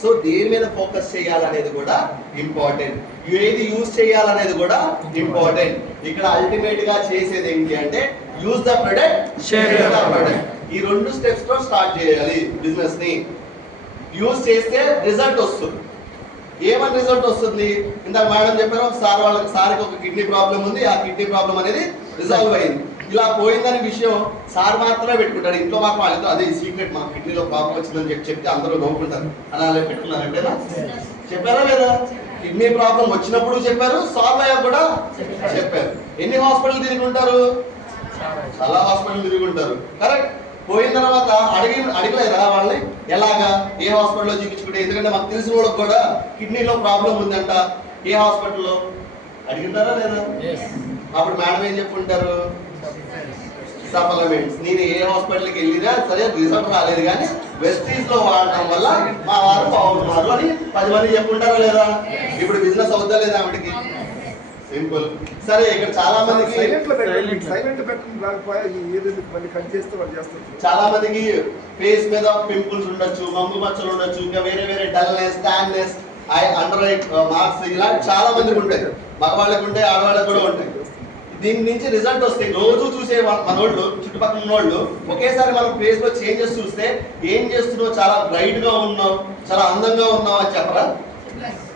సో దేని మీద ఫోకస్ చేయాలనేది కూడా ఇంపార్టెంట్. ఏది యూజ్ చేయాలనేది కూడా ఇంపార్టెంట్. ఇక్కడ అల్టిమేట్ గా చేసేది ఏంటి అంటే use the product, share the product. ఈ 2 స్టెప్స్ తో స్టార్ట్ చేయాలి బిజినెస్ ని. యూజ్ చేస్తే రిజల్ట్ వస్తుంది. ఏమని రిజల్ట్ వస్తుంది? ఇందాక మేడం చెప్పారు, సార్కి ఒక కిడ్నీ ప్రాబ్లం ఉంది, ఆ కిడ్నీ ప్రాబ్లం అనేది రిజాల్వ్ అయింది. ఇలా పోయిందని విషయం సార్ మాత్రమే పెట్టుకుంటాడు. ఇంట్లో మాత్రం వాళ్ళతో అదే సీక్రెట్, మా కిడ్నీలో ప్రాబ్లం వచ్చిందని చెప్తే అందరూ నవ్వుకుంటారు. అలా పెట్టుకున్నారు అంటేనా? చెప్పారా లేదా? కిడ్నీ ప్రాబ్లం వచ్చినప్పుడు చెప్పారు, సాల్వ్ అయ్యాక కూడా చెప్పారు. ఎన్ని హాస్పిటల్ తిరుగుంటారు? చాలా హాస్పిటల్ తిరుగుంటారు. కరెక్ట్. పోయిన తర్వాత అడగలేదా వాళ్ళని ఎలాగా, ఏ హాస్పిటల్లో చూపించుకుంటే? ఎందుకంటే మాకు తెలిసిన వాళ్ళకి కూడా కిడ్నీలో ప్రాబ్లం ఉందంట, ఏ హాస్పిటల్లో అడిగింటారా లేదా? అప్పుడు మేడం ఏం చెప్పుకుంటారు? సప్లిమెంట్స్. నేను ఏ హాస్పిటల్కి వెళ్ళినా సరే రిజల్ట్ రాలేదు, కానీ వెస్టీజ్ లో వాడటం వల్ల మా వారు బాగున్నారు అని 10 మంది చెప్పుకుంటారా లేదా? ఇప్పుడు బిజినెస్ అవుతా లేదా ఆవిడకి? సింపుల్. సరే ఇక్కడ చాలా మందికి చాలా మందికి ఫేస్ మీద పింపుల్స్ ఉండొచ్చు, మంగు మచ్చలు ఉండొచ్చు, ఇంకా వేరే వేరే డల్నెస్, టాన్నెస్, అండర్ ఐ మార్క్స్, ఇలా చాలా మందికి ఉంటాయి. మగవాళ్ళకు ఉంటాయి, ఆడవాళ్ళకు కూడా ఉంటాయి. దీని నుంచి రిజల్ట్ వస్తాయి. రోజు చూసే మనోళ్ళు, చుట్టుపక్కల ఉన్నోళ్ళు ఒకేసారి మనం ఫేస్ లో చేంజెస్ చూస్తే ఏం చేస్తున్నావు, చాలా బ్రైట్ గా ఉన్నావు, చాలా అందంగా ఉన్నావు అని చెప్పరా?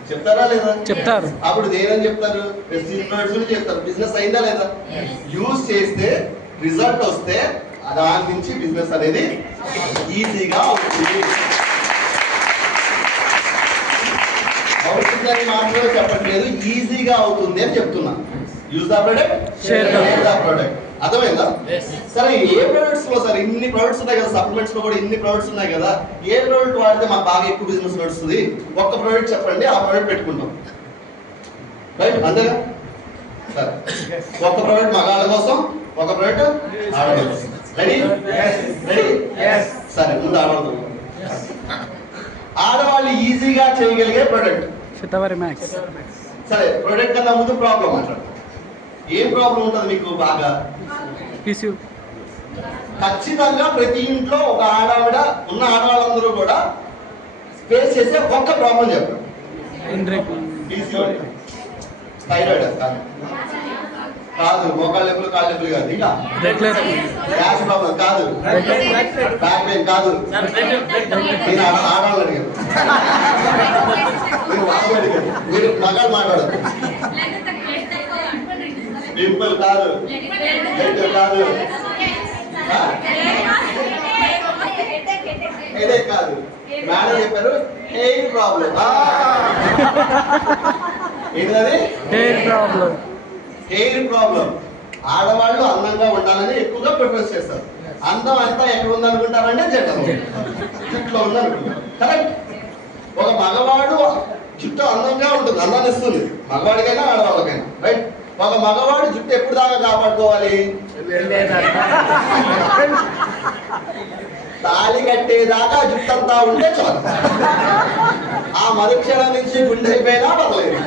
చెప్తారా లేదా? చెప్తారు. అప్పుడు దేనని చెప్తారు? ప్రెస్టీజ్ ప్రొడక్ట్స్ గురించి చెప్తారు. బిజినెస్ అయిందా లేదా? యూజ్ చేస్తే రిజల్ట్ వస్తే దాని నుంచి బిజినెస్ అనేది ఈజీగా అవుతుంది. అవుతుందని మాత్రమే చెప్పట్లేదు, ఈజీగా అవుతుంది అని చెప్తున్నా. Use the product, share the product. అర్థమైందా? సరే, ఏ ప్రొడక్ట్స్ లో సార్ ఇన్ని ప్రొడక్ట్స్ ఉన్నాయి కదా, సప్లిమెంట్స్ లో కూడా ఇన్ని ప్రొడక్ట్స్ ఉన్నాయి కదా, ఏ ప్రోడక్ట్ వాడితే మాకు బాగా ఎక్కువ బిజినెస్ నడుస్తుంది? ఒక్క ప్రోడక్ట్ చెప్పండి, ఆ ప్రోడక్ట్ పెట్టుకుంటాం. రైట్, అంతేగా? సరే, ఒక్క ప్రోడక్ట్ మగాళ్ళ కోసం, ఒక ప్రోడక్ట్ ఆడవాళ్ళ కోసం. రెడీ? రెడీ? సరే, ముందు ఆడవాళ్ళు. ఆడవాళ్ళు ఈజీగా చేయగలిగే ప్రోడక్ట్ శతవరి మ్యాక్స్. సరే, ప్రోడక్ట్ కన్నా ముందు ప్రాబ్లం మాట్లాడు. ఏం ప్రాబ్లం ఉంటుంది మీకు బాగా? PCOD. ఖచ్చితంగా ప్రతి ఇంట్లో ఒక ఆడవిడ ఉన్న ఆడవాళ్ళందరూ కూడా ఫేస్ చేసే ఒక్క ప్రాబ్లం చెప్పండి. థైరాయిడ్ కాదు, మోకాళ్ళ నొప్పులు, కాళ్ళ నొప్పులు కాదు, ఇంకా గ్యాస్ ప్రాబ్లం కాదు, బ్యాక్ పెయిన్ కాదు. నేను ఆడవాళ్ళు అడిగాను, మీరు మగాళ్ళు మాట్లాడదు. పింపుల్ కాదు, కాదు, హెడేక్ కాదు. మేడం చెప్పారు హెయిర్ ప్రాబ్లం. ఏంటది? Hair problem. Hair problem. ఆడవాళ్ళు అందంగా ఉండాలని ఎక్కువగా ప్రిఫరెన్స్ చేస్తారు. అందం అంతా ఎక్కడ ఉందనుకుంటారంటే జుట్టులో ఉందనుకుంటారు. కరెక్ట్. ఒక మగవాడు జుట్టు అందంగా ఉంటుంది, అందాన్ని ఇస్తుంది, మగవాడికైనా ఆడవాళ్ళకైనా. రైట్. ఒక మగవాడు జుట్టు ఎప్పుడు దాకా కాపాడుకోవాలి? తాళి కట్టేదాకా జుట్టు అంతా ఉంటే చాలు. ఆ మరుక్షణం నుంచి గుండె అయిపోయినా పర్లేదు.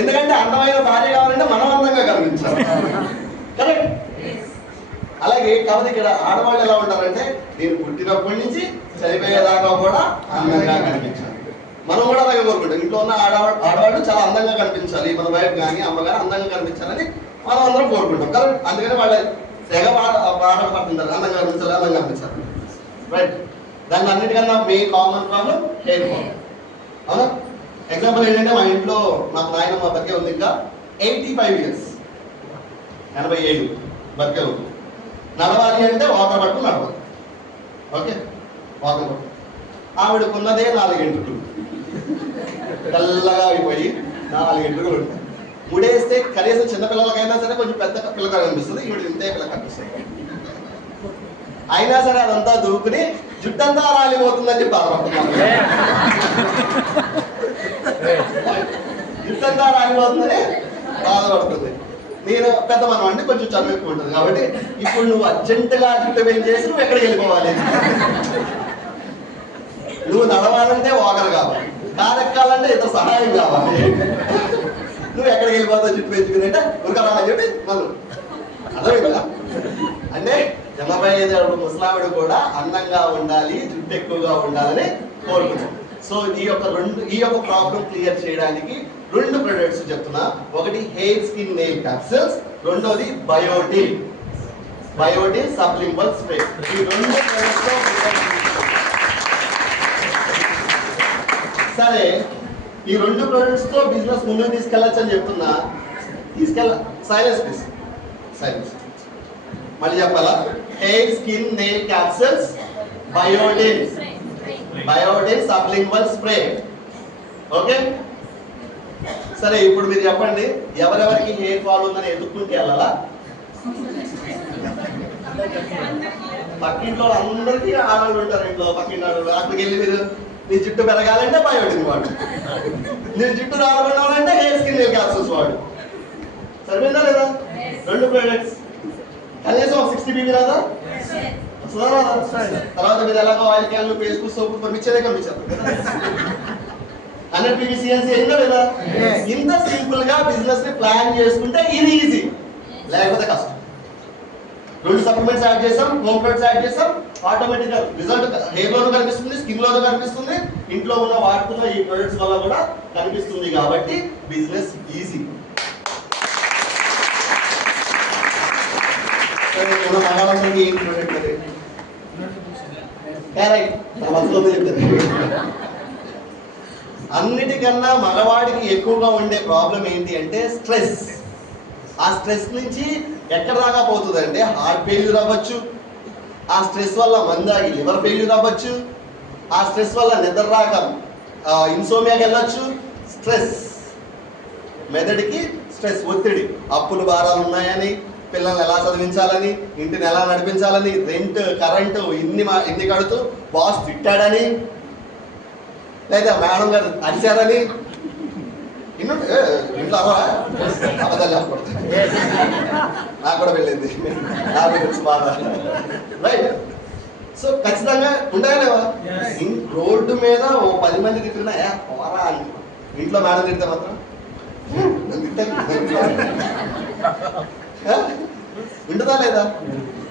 ఎందుకంటే అందమైన భార్య కావాలంటే మనం అందంగా కనిపించాలి. కరెక్ట్. అలాగే కాబట్టి ఇక్కడ ఆడవాళ్ళు ఎలా ఉంటారంటే, నేను పుట్టినప్పటి నుంచి చనిపోయేదాకా కూడా అందంగా కనిపించాలి. మనం కూడా అలాగే కోరుకుంటాం. ఇంట్లో ఉన్న ఆడవాళ్ళు చాలా అందంగా కనిపించాలి, మన వైఫ్ కానీ అమ్మ కానీ అందంగా కనిపించాలని మనం అందరం కోరుకుంటాం. కరెక్ట్. అందుకని వాళ్ళ తెగ బాధపడుతుంటారు, అందంగా కనిపించాలి, అందంగా కనిపించాలి. రైట్. దాన్ని అన్నిటికన్నా main common problem hair problem. అవునా? ఎగ్జాంపుల్ ఏంటంటే, మా ఇంట్లో నాకు నాయనమ్మ బతికే ఉంది, ఇంకా 85 years, 87 బతికే ఉంది. నడవాలి అంటే వాటర్ పట్టుకు నడవాలి. ఓకే, వాటర్ పట్టు. ఆవిడకున్నదే 4 ఎంట్రుకలు, తెల్లగా అయిపోయి 4 ఎంట్రుకలు ఉంటాయి. ముడేస్తే కనీసం చిన్నపిల్లలకైనా సరే కొంచెం పెద్ద పిల్లగా కనిపిస్తుంది, ఈవిడ ఇంతే పిల్ల కనిపిస్తుంది. అయినా సరే అదంతా దూకుని జుట్టంతా రాలిపోతుందని చెప్పి బాధపడుతున్నాను. జుట్టంతా రాలిపోతుందని బాధపడుతుంది. నేను పెద్ద మనం అంటే కొంచెం చదువు ఎక్కువ ఉంటుంది కాబట్టి, ఇప్పుడు నువ్వు అర్జెంటుగా జుట్టు పెంచేసి నువ్వు ఎక్కడికి వెళ్ళిపోవాలి? నువ్వు నడవాలంటే వాకర్ కావాలి, కారెక్కాలంటే ఇతర సహాయం కావాలి. నువ్వు ఎక్కడికి వెళ్ళిపోతావు జుట్టు పెంచుకుని అంటే ఉరకరాలని చెప్పి మళ్ళీ అర్థమైందా? అంటే 85 ముసలావిడ కూడా అందంగా ఉండాలి, జుట్టు ఎక్కువగా ఉండాలని కోరుకుంటాం. సో ఈ యొక్క ప్రాబ్లం క్లియర్ చేయడానికి 2 ప్రొడక్ట్స్ చెప్తున్నా. ఒకటి హెయిర్ స్కిన్ నెయిల్ క్యాప్సూల్స్, రెండోది బయోటిన్ సప్లిమెంట్ స్ప్రే. ఈ 2 ప్రొడక్ట్స్. సరే, ఈ 2 ప్రొడక్ట్స్ తో బిజినెస్ ముందుకు తీసుకెళ్ళచ్చు అని చెప్తున్నా. Silence please, silence. మళ్ళీ చెప్పాలా? Hair skin nail capsules, biotin supplement spray. Okay. సరే, ఇప్పుడు మీరు చెప్పండి, ఎవరెవరికి హెయిర్ ఫాల్ ఉందని ఎదుర్కొంటే వెళ్ళాలా? పక్కింట్లో అందరికీ ఆడవాళ్ళు ఉంటారు, ఇంట్లో పక్కింటి ఆడవాళ్ళు. అక్కడికి వెళ్ళి మీరు నీ జుట్టు పెరగాలంటే బయోటిన్ వాడు, నీ జుట్టు రాలబడాలంటే హెయిర్ స్కిన్ నెయిల్ క్యాప్సూల్స్ వాడు. సరిపోయిందా లేదా? 2 ప్రొడక్ట్స్. కనీసం 60 బీబీ రాదా? తర్వాత మీరు ఎలాగో ఆయిల్ క్యాన్లు, పేస్ట్, సోపు పంపించేదే కనిపించారు. 100 అయిందా లేదా? ఇంత సింపుల్ గా బిజినెస్ ని ప్లాన్ చేసుకుంటే ఇది ఈజీ, లేకపోతే కష్టం. 2 సప్లిమెంట్స్ యాడ్ చేసాం, హోమ్ ప్రొడక్ట్స్ యాడ్ చేసాం, ఆటోమేటిక్ గా రిజల్ట్ హెయిర్ లోనూ కనిపిస్తుంది, స్కిన్ లోనూ కనిపిస్తుంది, ఇంట్లో ఉన్న వాడుతున్న ఈ ప్రొడక్ట్స్ వల్ల కూడా కనిపిస్తుంది. కాబట్టి బిజినెస్ ఈజీ. మన మగాళ్ళందరికీ ఏం ప్రొడక్ట్ అది? అన్నిటికన్నా మగవాడికి ఎక్కువగా ఉండే ప్రాబ్లం ఏంటి అంటే స్ట్రెస్. ఆ స్ట్రెస్ నుంచి ఎక్కడ దాకా పోతుంది అంటే హార్ట్ ఫెయిల్యూర్ అవ్వచ్చు, ఆ స్ట్రెస్ వల్ల మందాగి లివర్ ఫెయిల్యూర్ అవ్వచ్చు, ఆ స్ట్రెస్ వల్ల నిద్ర రాక ఇన్సోమియాకి వెళ్ళొచ్చు. స్ట్రెస్ మెదడుకి స్ట్రెస్, ఒత్తిడి, అప్పులు భారాలు ఉన్నాయని, పిల్లల్ని ఎలా చదివించాలని, ఇంటిని ఎలా నడిపించాలని, రెంట్ కరెంటు ఇన్ని కడుతూ బాస్ తిట్టాడని, లేదా మేడం గారు అరిచారని, ఇంట్లో అవరా అబద్ధాలు చెప్పకూడదు. నాకు కూడా వెళ్ళింది, నాకు తెలుసు బాధ. రైట్. సో ఖచ్చితంగా ఉంటాయా లేవా? రోడ్డు మీద ఓ 10 మంది తిట్టినా పోరా అని, ఇంట్లో మేడం తిడితే మాత్రం ఉంటుందా లేదా?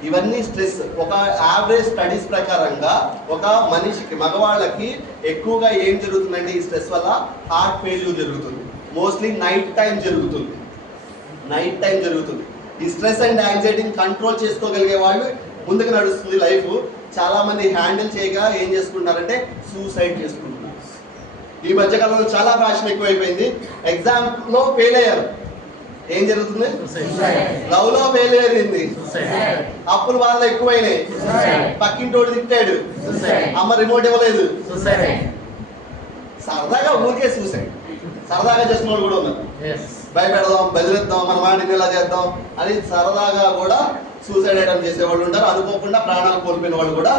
ఇవన్నీ స్ట్రెస్. ఒక యావరేజ్ స్టడీస్ ప్రకారంగా ఒక మనిషికి, మగవాళ్ళకి ఎక్కువగా ఏం జరుగుతుందండి ఈ స్ట్రెస్ వల్ల? హార్ట్ ఫెయిల్యూర్ జరుగుతుంది. మోస్ట్లీ నైట్ టైం జరుగుతుంది. నైట్ టైం జరుగుతుంది. ఈ స్ట్రెస్ అండ్ యాంగ్జైటీని కంట్రోల్ చేసుకోగలిగే వాళ్ళు ముందుకు నడుస్తుంది లైఫ్. చాలా మంది హ్యాండిల్ చేయగా ఏం చేసుకుంటారంటే సూసైడ్ చేసుకుంటున్నారు. ఈ మధ్యకాలంలో చాలా ఫ్యాషన్ ఎక్కువైపోయింది. ఎగ్జామ్లో ఫెయిల్ అయ్యారు, ఏం జరుగుతుంది? లవ్ లో ఫెయిల్ అయ్యింది, అప్పులు వాళ్ళ ఎక్కువైనాయి, పక్కింటోడు తిట్టాడు, అమ్మ రిమోట్ ఇవ్వలేదు, సరదాగా ఊరికే సూసైడ్. సరదాగా చేసిన వాళ్ళు కూడా ఉన్నారు. భయపెడదాం, బెదిరిద్దాం, మన వాడిని ఇలా చేద్దాం అని సరదాగా కూడా సూసైడ్ అటెంప్ట్ చేసేవాళ్ళు ఉంటారు. అనుకోకుండా ప్రాణాలు కోల్పోయిన వాళ్ళు కూడా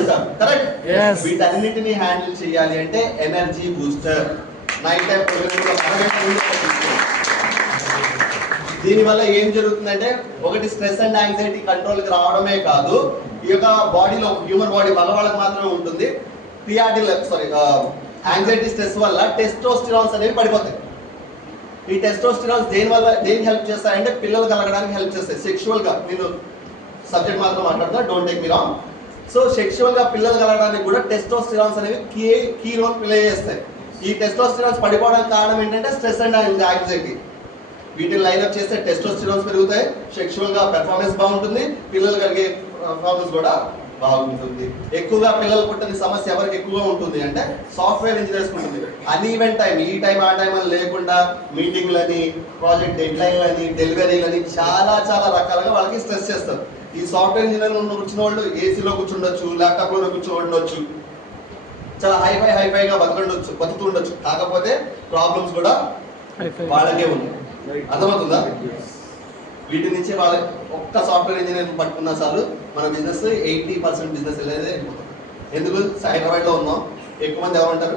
ఉంటారు. కరెక్ట్. వీటన్నిటిని హ్యాండిల్ చేయాలి అంటే ఎనర్జీ బూస్టర్. నైట్ టైం దీనివల్ల ఏం జరుగుతుందంటే, ఒకటి స్ట్రెస్ అండ్ యాంగ్జైటీ కంట్రోల్కి రావడమే కాదు, ఈ యొక్క బాడీలో, హ్యూమన్ బాడీ మగవాళ్ళకి మాత్రమే ఉంటుంది, యాంగ్జైటీ స్ట్రెస్ వల్ల టెస్టోస్టిరాన్స్ అనేవి పడిపోతాయి. ఈ టెస్టోస్టిరాన్స్ దేనికి హెల్ప్ చేస్తాయంటే పిల్లలు కలగడానికి హెల్ప్ చేస్తాయి. సెక్షువల్గా, నేను సబ్జెక్ట్ మాత్రం మాట్లాడుతున్నా, don't take me wrong. So సెక్షువల్గా పిల్లలు కలగడానికి కూడా టెస్టోస్టిరాన్స్ అనేవి కీ రోల్ ప్లే చేస్తాయి. ఈ టెస్టోస్టిరాన్స్ పడిపోవడానికి కారణం ఏంటంటే స్ట్రెస్ అండ్ యాంగ్జైటీ. వీటిని లైన్అప్ చేస్తే టెస్టోస్టిరాన్స్ పెరుగుతాయి, సెక్షువల్గా పెర్ఫార్మెన్స్ బాగుంటుంది, పిల్లలు కలిగే పెర్ఫార్మెన్స్ కూడా బాగుంటుంది. ఎక్కువగా పిల్లలు పుట్టిన సమస్య ఎవరికి ఎక్కువగా ఉంటుంది అంటే సాఫ్ట్వేర్ ఇంజనీర్స్ ఉంటుంది. అన్ఈవెన్ టైం, ఈ టైం ఆ టైం అని లేకుండా మీటింగ్లని, ప్రాజెక్ట్ డెడ్లైన్లని, డెలివరీలని చాలా చాలా రకాలుగా వాళ్ళకి స్ట్రెస్ చేస్తారు. ఈ సాఫ్ట్వేర్ ఇంజనీర్ కూర్చున్న వాళ్ళు ఏసీలో కూర్చుండొచ్చు, ల్యాప్టాప్లో కూర్చోండొచ్చు, చాలా హైఫైగా బతుకుతూ ఉండొచ్చు. కాకపోతే ప్రాబ్లమ్స్ కూడా వాళ్ళకే ఉన్నాయి. అర్థమవుతుందా? వీటి నుంచి వాళ్ళ ఒక్క సాఫ్ట్వేర్ ఇంజనీర్ పట్టుకున్నా చాలు మన బిజినెస్ 80% బిజినెస్ వెళ్ళేదే. ఎందుకు? హైదరాబాద్లో ఉన్నాం, ఎక్కువ మంది ఎవరంటారు?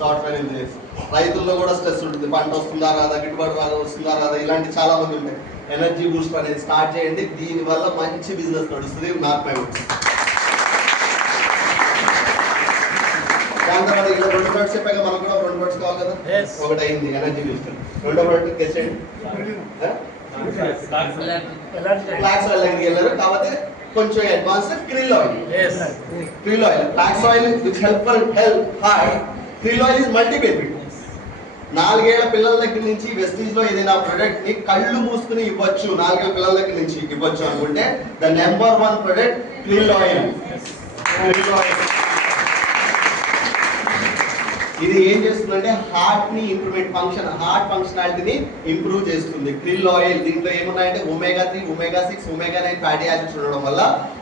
Software engineers. రైతుల్లో కూడా స్ట్రెస్ ఉంటుంది. పంట వస్తుందా రాదా, గిట్టుబాటు వస్తుందా రాదా, ఇలాంటి చాలా మంది ఉంటాయి. ఎనర్జీ బూస్టర్ అనేది స్టార్ట్ చేయండి. దీనివల్ల మంచి బిజినెస్ నడుస్తుంది. మ్యాప్ పేమెంట్స్ దాని తర్వాత ఇలా 2 ప్రొడక్ట్స్ చెప్పాక మనకు కూడా 2 ప్రొడక్ట్స్ కావాలి కదా. ఒకటి అయింది ఎనర్జీ బూస్టర్. రెండో ప్రొడక్ట్ గెస్ చేయండి. ఫ్లాక్స్ ఆయిల్ దగ్గరికి వెళ్ళారు కాబట్టి కొంచెం advance krill oil. Krill oil, flax oil which help heart. Krill oil is multi benefit. 4 ఏళ్ల పిల్లల దగ్గర నుంచి వెస్టీజ్ లో ఏదైనా ప్రొడక్ట్ ని కళ్ళు మూసుకుని ఇవ్వచ్చు, 4 ఏళ్ల పిల్లల దగ్గర నుంచి ఇవ్వచ్చు అనుకుంటే the number 1 product krill oil. ఇది ఏం చేస్తుందంటే హార్ట్ ని ఇంప్రూవ్మెంట్ హార్ట్ ఫంక్షనాలిటీని ఇంప్రూవ్ చేస్తుంది. క్రిల్ ఆయిల్ దీంట్లో ఏమున్నాయంటే omega-3, omega-6, omega-9 fatty acids ఉండడం వల్ల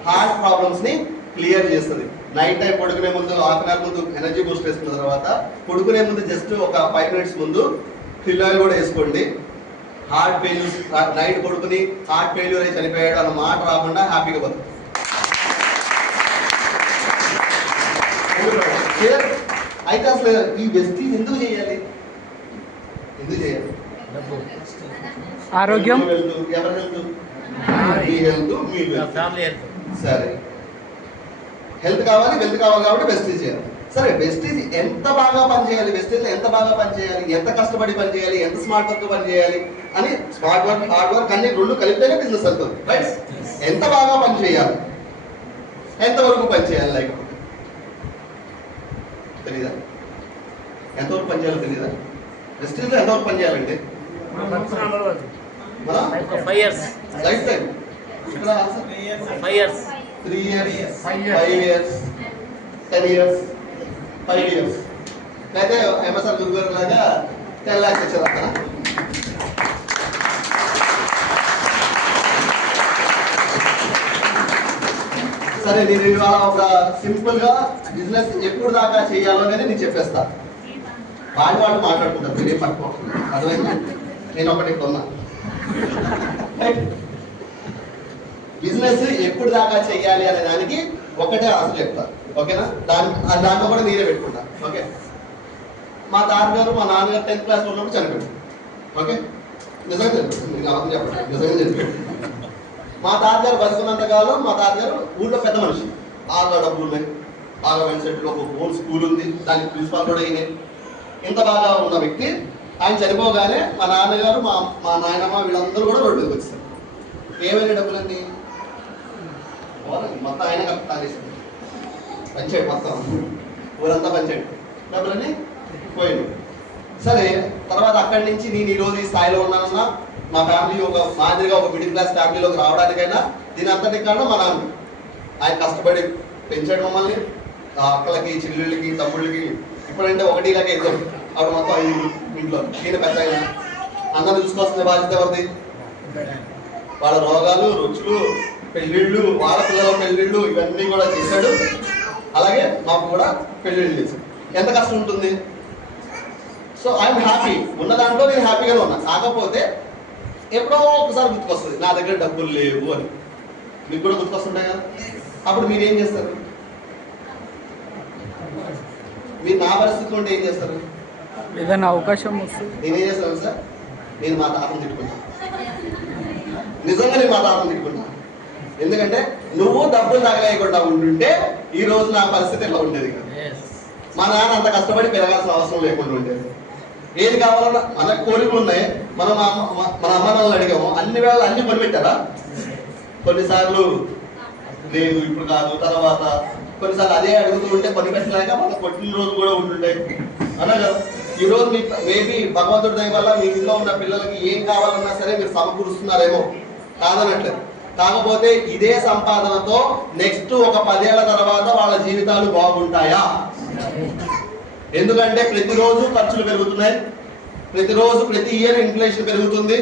హార్ట్ ప్రాబ్లమ్స్ ని క్లియర్ చేస్తుంది. నైట్ టైం పడుకునే ముందు హాఫ్ అన్ అవర్ ముందు ఎనర్జీ బూస్ట్ వేసుకున్న తర్వాత పడుకునే ముందు జస్ట్ ఒక 5 minutes ముందు క్రిల్ ఆయిల్ కూడా వేసుకోండి. హార్ట్ ఫెయిల్యూర్, నైట్ పడుకుని హార్ట్ ఫెయిల్యూర్ అయి చనిపోయాడు అన్న మాట రాకుండా హ్యాపీగా బతుకు. అయితే అసలు ఈ వెస్టీజ్ ఎందుకు చేయాలి? ఆరోగ్యం, ఎవరి హెల్త్? మీ హెల్త్, మీ ఫ్యామిలీ హెల్త్. సరే, హెల్త్ కావాలి, వెల్త్ కావాలి కాబట్టి వెస్టీజ్ చేయాలి. సరే వెస్టీజ్ ఎంత బాగా పనిచేయాలి, వెస్టీజ్ ఎంత బాగా పనిచేయాలి, ఎంత కష్టపడి పనిచేయాలి, ఎంత స్మార్ట్ వర్క్ పనిచేయాలి అని, స్మార్ట్ వర్క్ హార్డ్ వర్క్ అన్ని రెండు కలిపితేనే బిజినెస్ అవుతుంది, రైట్? ఎంత బాగా పనిచేయాలి, ఎంతవరకు పనిచేయాలి, లైక్ తెలీదా? ఎంతవరకు పనిచేయాలో తెలీదా? వెస్టీజ్లో ఎంతవరకు పనిచేయాలంటే 5 years. Life time. ఇక్కడ 5 years. 3 years, 5 years, 10 years, 5 years. అయితే ఎంఎస్ఆర్ గురుగారు లాగా 10 lakhs వచ్చారు అక్కడ. సరే, నేను ఇవాళ ఒక సింపుల్ గా బిజినెస్ ఎప్పుడు దాకా చేయాలో అనేది నేను చెప్పేస్తా. వాళ్ళు మాట్లాడుకుంటారు, మీరేం పట్టుకోకుండా. అర్థమైందా? నేను ఒకటి ఇక్కడ ఉన్నా. బిజినెస్ ఎప్పుడు దాకా చెయ్యాలి అనే దానికి ఒకటే ఆన్సర్ చెప్తా, ఓకేనా? దాంట్లో కూడా మీరే పెట్టుకుంటా, ఓకే? మా తాతగారు మా నాన్నగారు 10th class ఉన్నప్పుడు చనిపోయాడు, ఓకే? నిజంగా చనిపోయాడు, మీకు అర్థం చెప్పండి, నిజంగా చనిపోయాడు. మా తాతగారు బతుకున్నంతకాలం మా తాతగారు ఊళ్ళో పెద్ద మనిషి, ఆళ్ళ డబ్బులు ఉన్నాయి, ఆళ్ళ వెన్సెట్లో ఒక హోల్ స్కూల్ ఉంది, దానికి ప్రిన్సిపాల్ కూడా అయినాయి. ఇంత బాగా ఉన్న వ్యక్తి ఆయన చనిపోగానే మా నాన్నగారు మా నాయనమ్మ వీళ్ళందరూ కూడా రోడ్డు మీదకి వచ్చారు. ఏమైనా డబ్బులన్నీ మొత్తం ఆయన తాగేసాడు, పంచాడు, మొత్తం ఊరంతా పంచాడు, డబ్బులన్నీ పోయింది. సరే, తర్వాత అక్కడి నుంచి నేను ఈరోజు ఈ స్థాయిలో ఉన్నానన్నా, మా ఫ్యామిలీ ఒక మాదిరిగా ఒక మిడిల్ క్లాస్ ఫ్యామిలీలోకి రావడానికైనా దీని అంతటి కారణం మా నాన్న. ఆయన కష్టపడి పెంచాడు మమ్మల్ని, అక్కలకి, చెల్లెళ్ళకి, తమ్ముళ్ళకి. ఇప్పుడంటే ఒకటి ఇలాగే ఇద్దాం, అప్పుడు మొత్తం 5 ఇంట్లో. ఈయన పెద్ద ఆయన, అందరూ చూసుకోవాల్సిన బాధ్యత ఎవరిది? వాళ్ళ రోగాలు, రుచులు, పెళ్ళిళ్ళు, వాళ్ళ పిల్లల పెళ్ళిళ్ళు ఇవన్నీ కూడా చేశాడు. అలాగే మాకు కూడా పెళ్ళిళ్ళు చేశాడు. ఎంత కష్టం ఉంటుంది? సో ఐఎమ్ హ్యాపీ, ఉన్న దాంట్లో నేను హ్యాపీగానే ఉన్నా. కాకపోతే ఎప్పుడో ఒకసారి గుర్తుకొస్తుంది, నా దగ్గర డబ్బులు లేవు అని. మీకు కూడా గుర్తుకొస్తుంటాయి కదా? అప్పుడు మీరు ఏం చేస్తారు? మీరు నా పరిస్థితిలో ఉంటే ఏం చేస్తారు? ఏదైనా అవకాశం వస్తుంది నేనేం చేస్తాను సార్? నేను మా తాతను తిట్టుకుంటాను, నిజంగా నేను మా తాతను తిట్టుకుంటాను. ఎందుకంటే నువ్వు డబ్బులు తగలేయకుండా ఉంటుంటే ఈ రోజు నా పరిస్థితి ఎలా ఉండేది కదా. మా నాన్న అంత కష్టపడి పెరగాల్సిన అవసరం లేకుండా ఉండేది. ఏది కావాలన్నా మన కోరికలు ఉన్నాయి, మన అమ్మ నాన్నలు అడిగాము, అన్ని వేళ అన్ని పనిపెట్టారా? కొన్నిసార్లు లేదు, ఇప్పుడు కాదు, తర్వాత కొన్నిసార్లు అదే అడుగుతూ ఉంటే పని పెట్టలేక మన కొట్టిన రోజు కూడా ఉంటుంటాయి, అన్నా కదా? ఈ రోజు మీ మేబీ భగవంతుడి దయ వల్ల మీ ఇంట్లో ఉన్న పిల్లలకి ఏం కావాలన్నా సరే మీరు సమకూరుస్తున్నారేమో, కాదనట్లేదు. కాకపోతే ఇదే సంపాదనతో నెక్స్ట్ ఒక 10 ఏళ్ల తర్వాత వాళ్ళ జీవితాలు బాగుంటాయా? ఎందుకంటే ప్రతిరోజు ఖర్చులు పెరుగుతున్నాయి, ప్రతిరోజు ప్రతి ఇయర్ ఇన్ఫ్లేషన్ పెరుగుతుంది,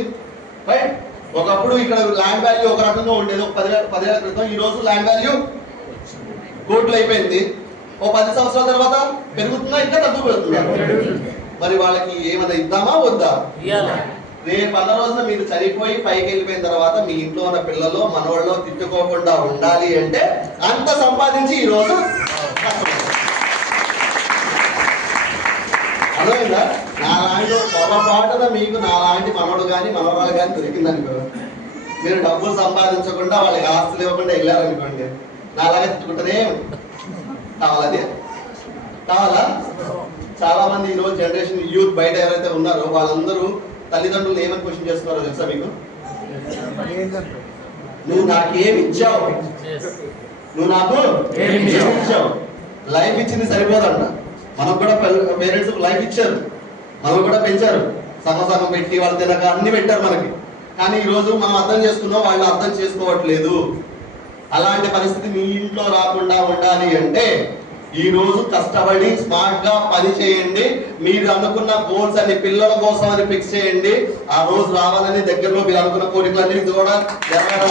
రైట్? ఒకప్పుడు ఇక్కడ ల్యాండ్ వాల్యూ ఒక రకంగా ఉండేది, ఒక 10 ఏళ్ల క్రితం. ఈ రోజు ల్యాండ్ వాల్యూ కోట్లు అయిపోయింది. ఓ 10 సంవత్సరాల తర్వాత పెరుగుతుందా, ఇంకా తక్కువ పెరుగుతుందా? మరి వాళ్ళకి ఏమైనా ఇద్దామా వద్దా? రేపు అన్న రోజున మీరు చనిపోయి పైకి వెళ్ళిపోయిన తర్వాత మీ ఇంట్లో ఉన్న పిల్లలు మనవాళ్ళు తిట్టుకోకుండా ఉండాలి అంటే అంత సంపాదించి ఈ రోజు అర్థమైందా? నాలాంటి పొరపాటున మీకు నాలాంటి మనవడు కానీ మనవరాలు కానీ దొరికిందనుకో, మీరు డబ్బులు సంపాదించకుండా వాళ్ళకి ఆస్తులు ఇవ్వకుండా వెళ్ళారనుకోండి, నాలాగా తిట్టుకుంటూనే కావాలది కావాలా? చాలా మంది ఈరోజు జనరేషన్ యూత్ బయట ఎవరైతే ఉన్నారో వాళ్ళందరూ తల్లిదండ్రులు ఏమని క్వశ్చన్ చేస్తున్నారో తెలుసా మీకు? నువ్వు నాకేమి ఇచ్చావు, నువ్వు నాకు ఏమి ఇచ్చావు? లైఫ్ ఇచ్చింది సరిపోదంట. మనకు కూడా పేరెంట్స్ లైఫ్ ఇచ్చారు, మనం కూడా పెంచారు, సగం పెట్టి వాళ్ళు తినక అన్ని పెట్టారు మనకి. కానీ ఈరోజు మనం అర్థం చేసుకున్నాం, వాళ్ళు అర్థం చేసుకోవట్లేదు. అలాంటి పరిస్థితి మీ ఇంట్లో రాకుండా ఉండాలి అంటే ఈ రోజు కష్టపడి స్మార్ట్ గా పని చేయండి. మీరు అనుకున్న గోల్స్ అన్ని పిల్లల కోసం అని ఫిక్స్ చేయండి. ఆ రోజు రావాలని దగ్గరలో మీరు అనుకున్న కోరికలన్నీ కూడా జరగడం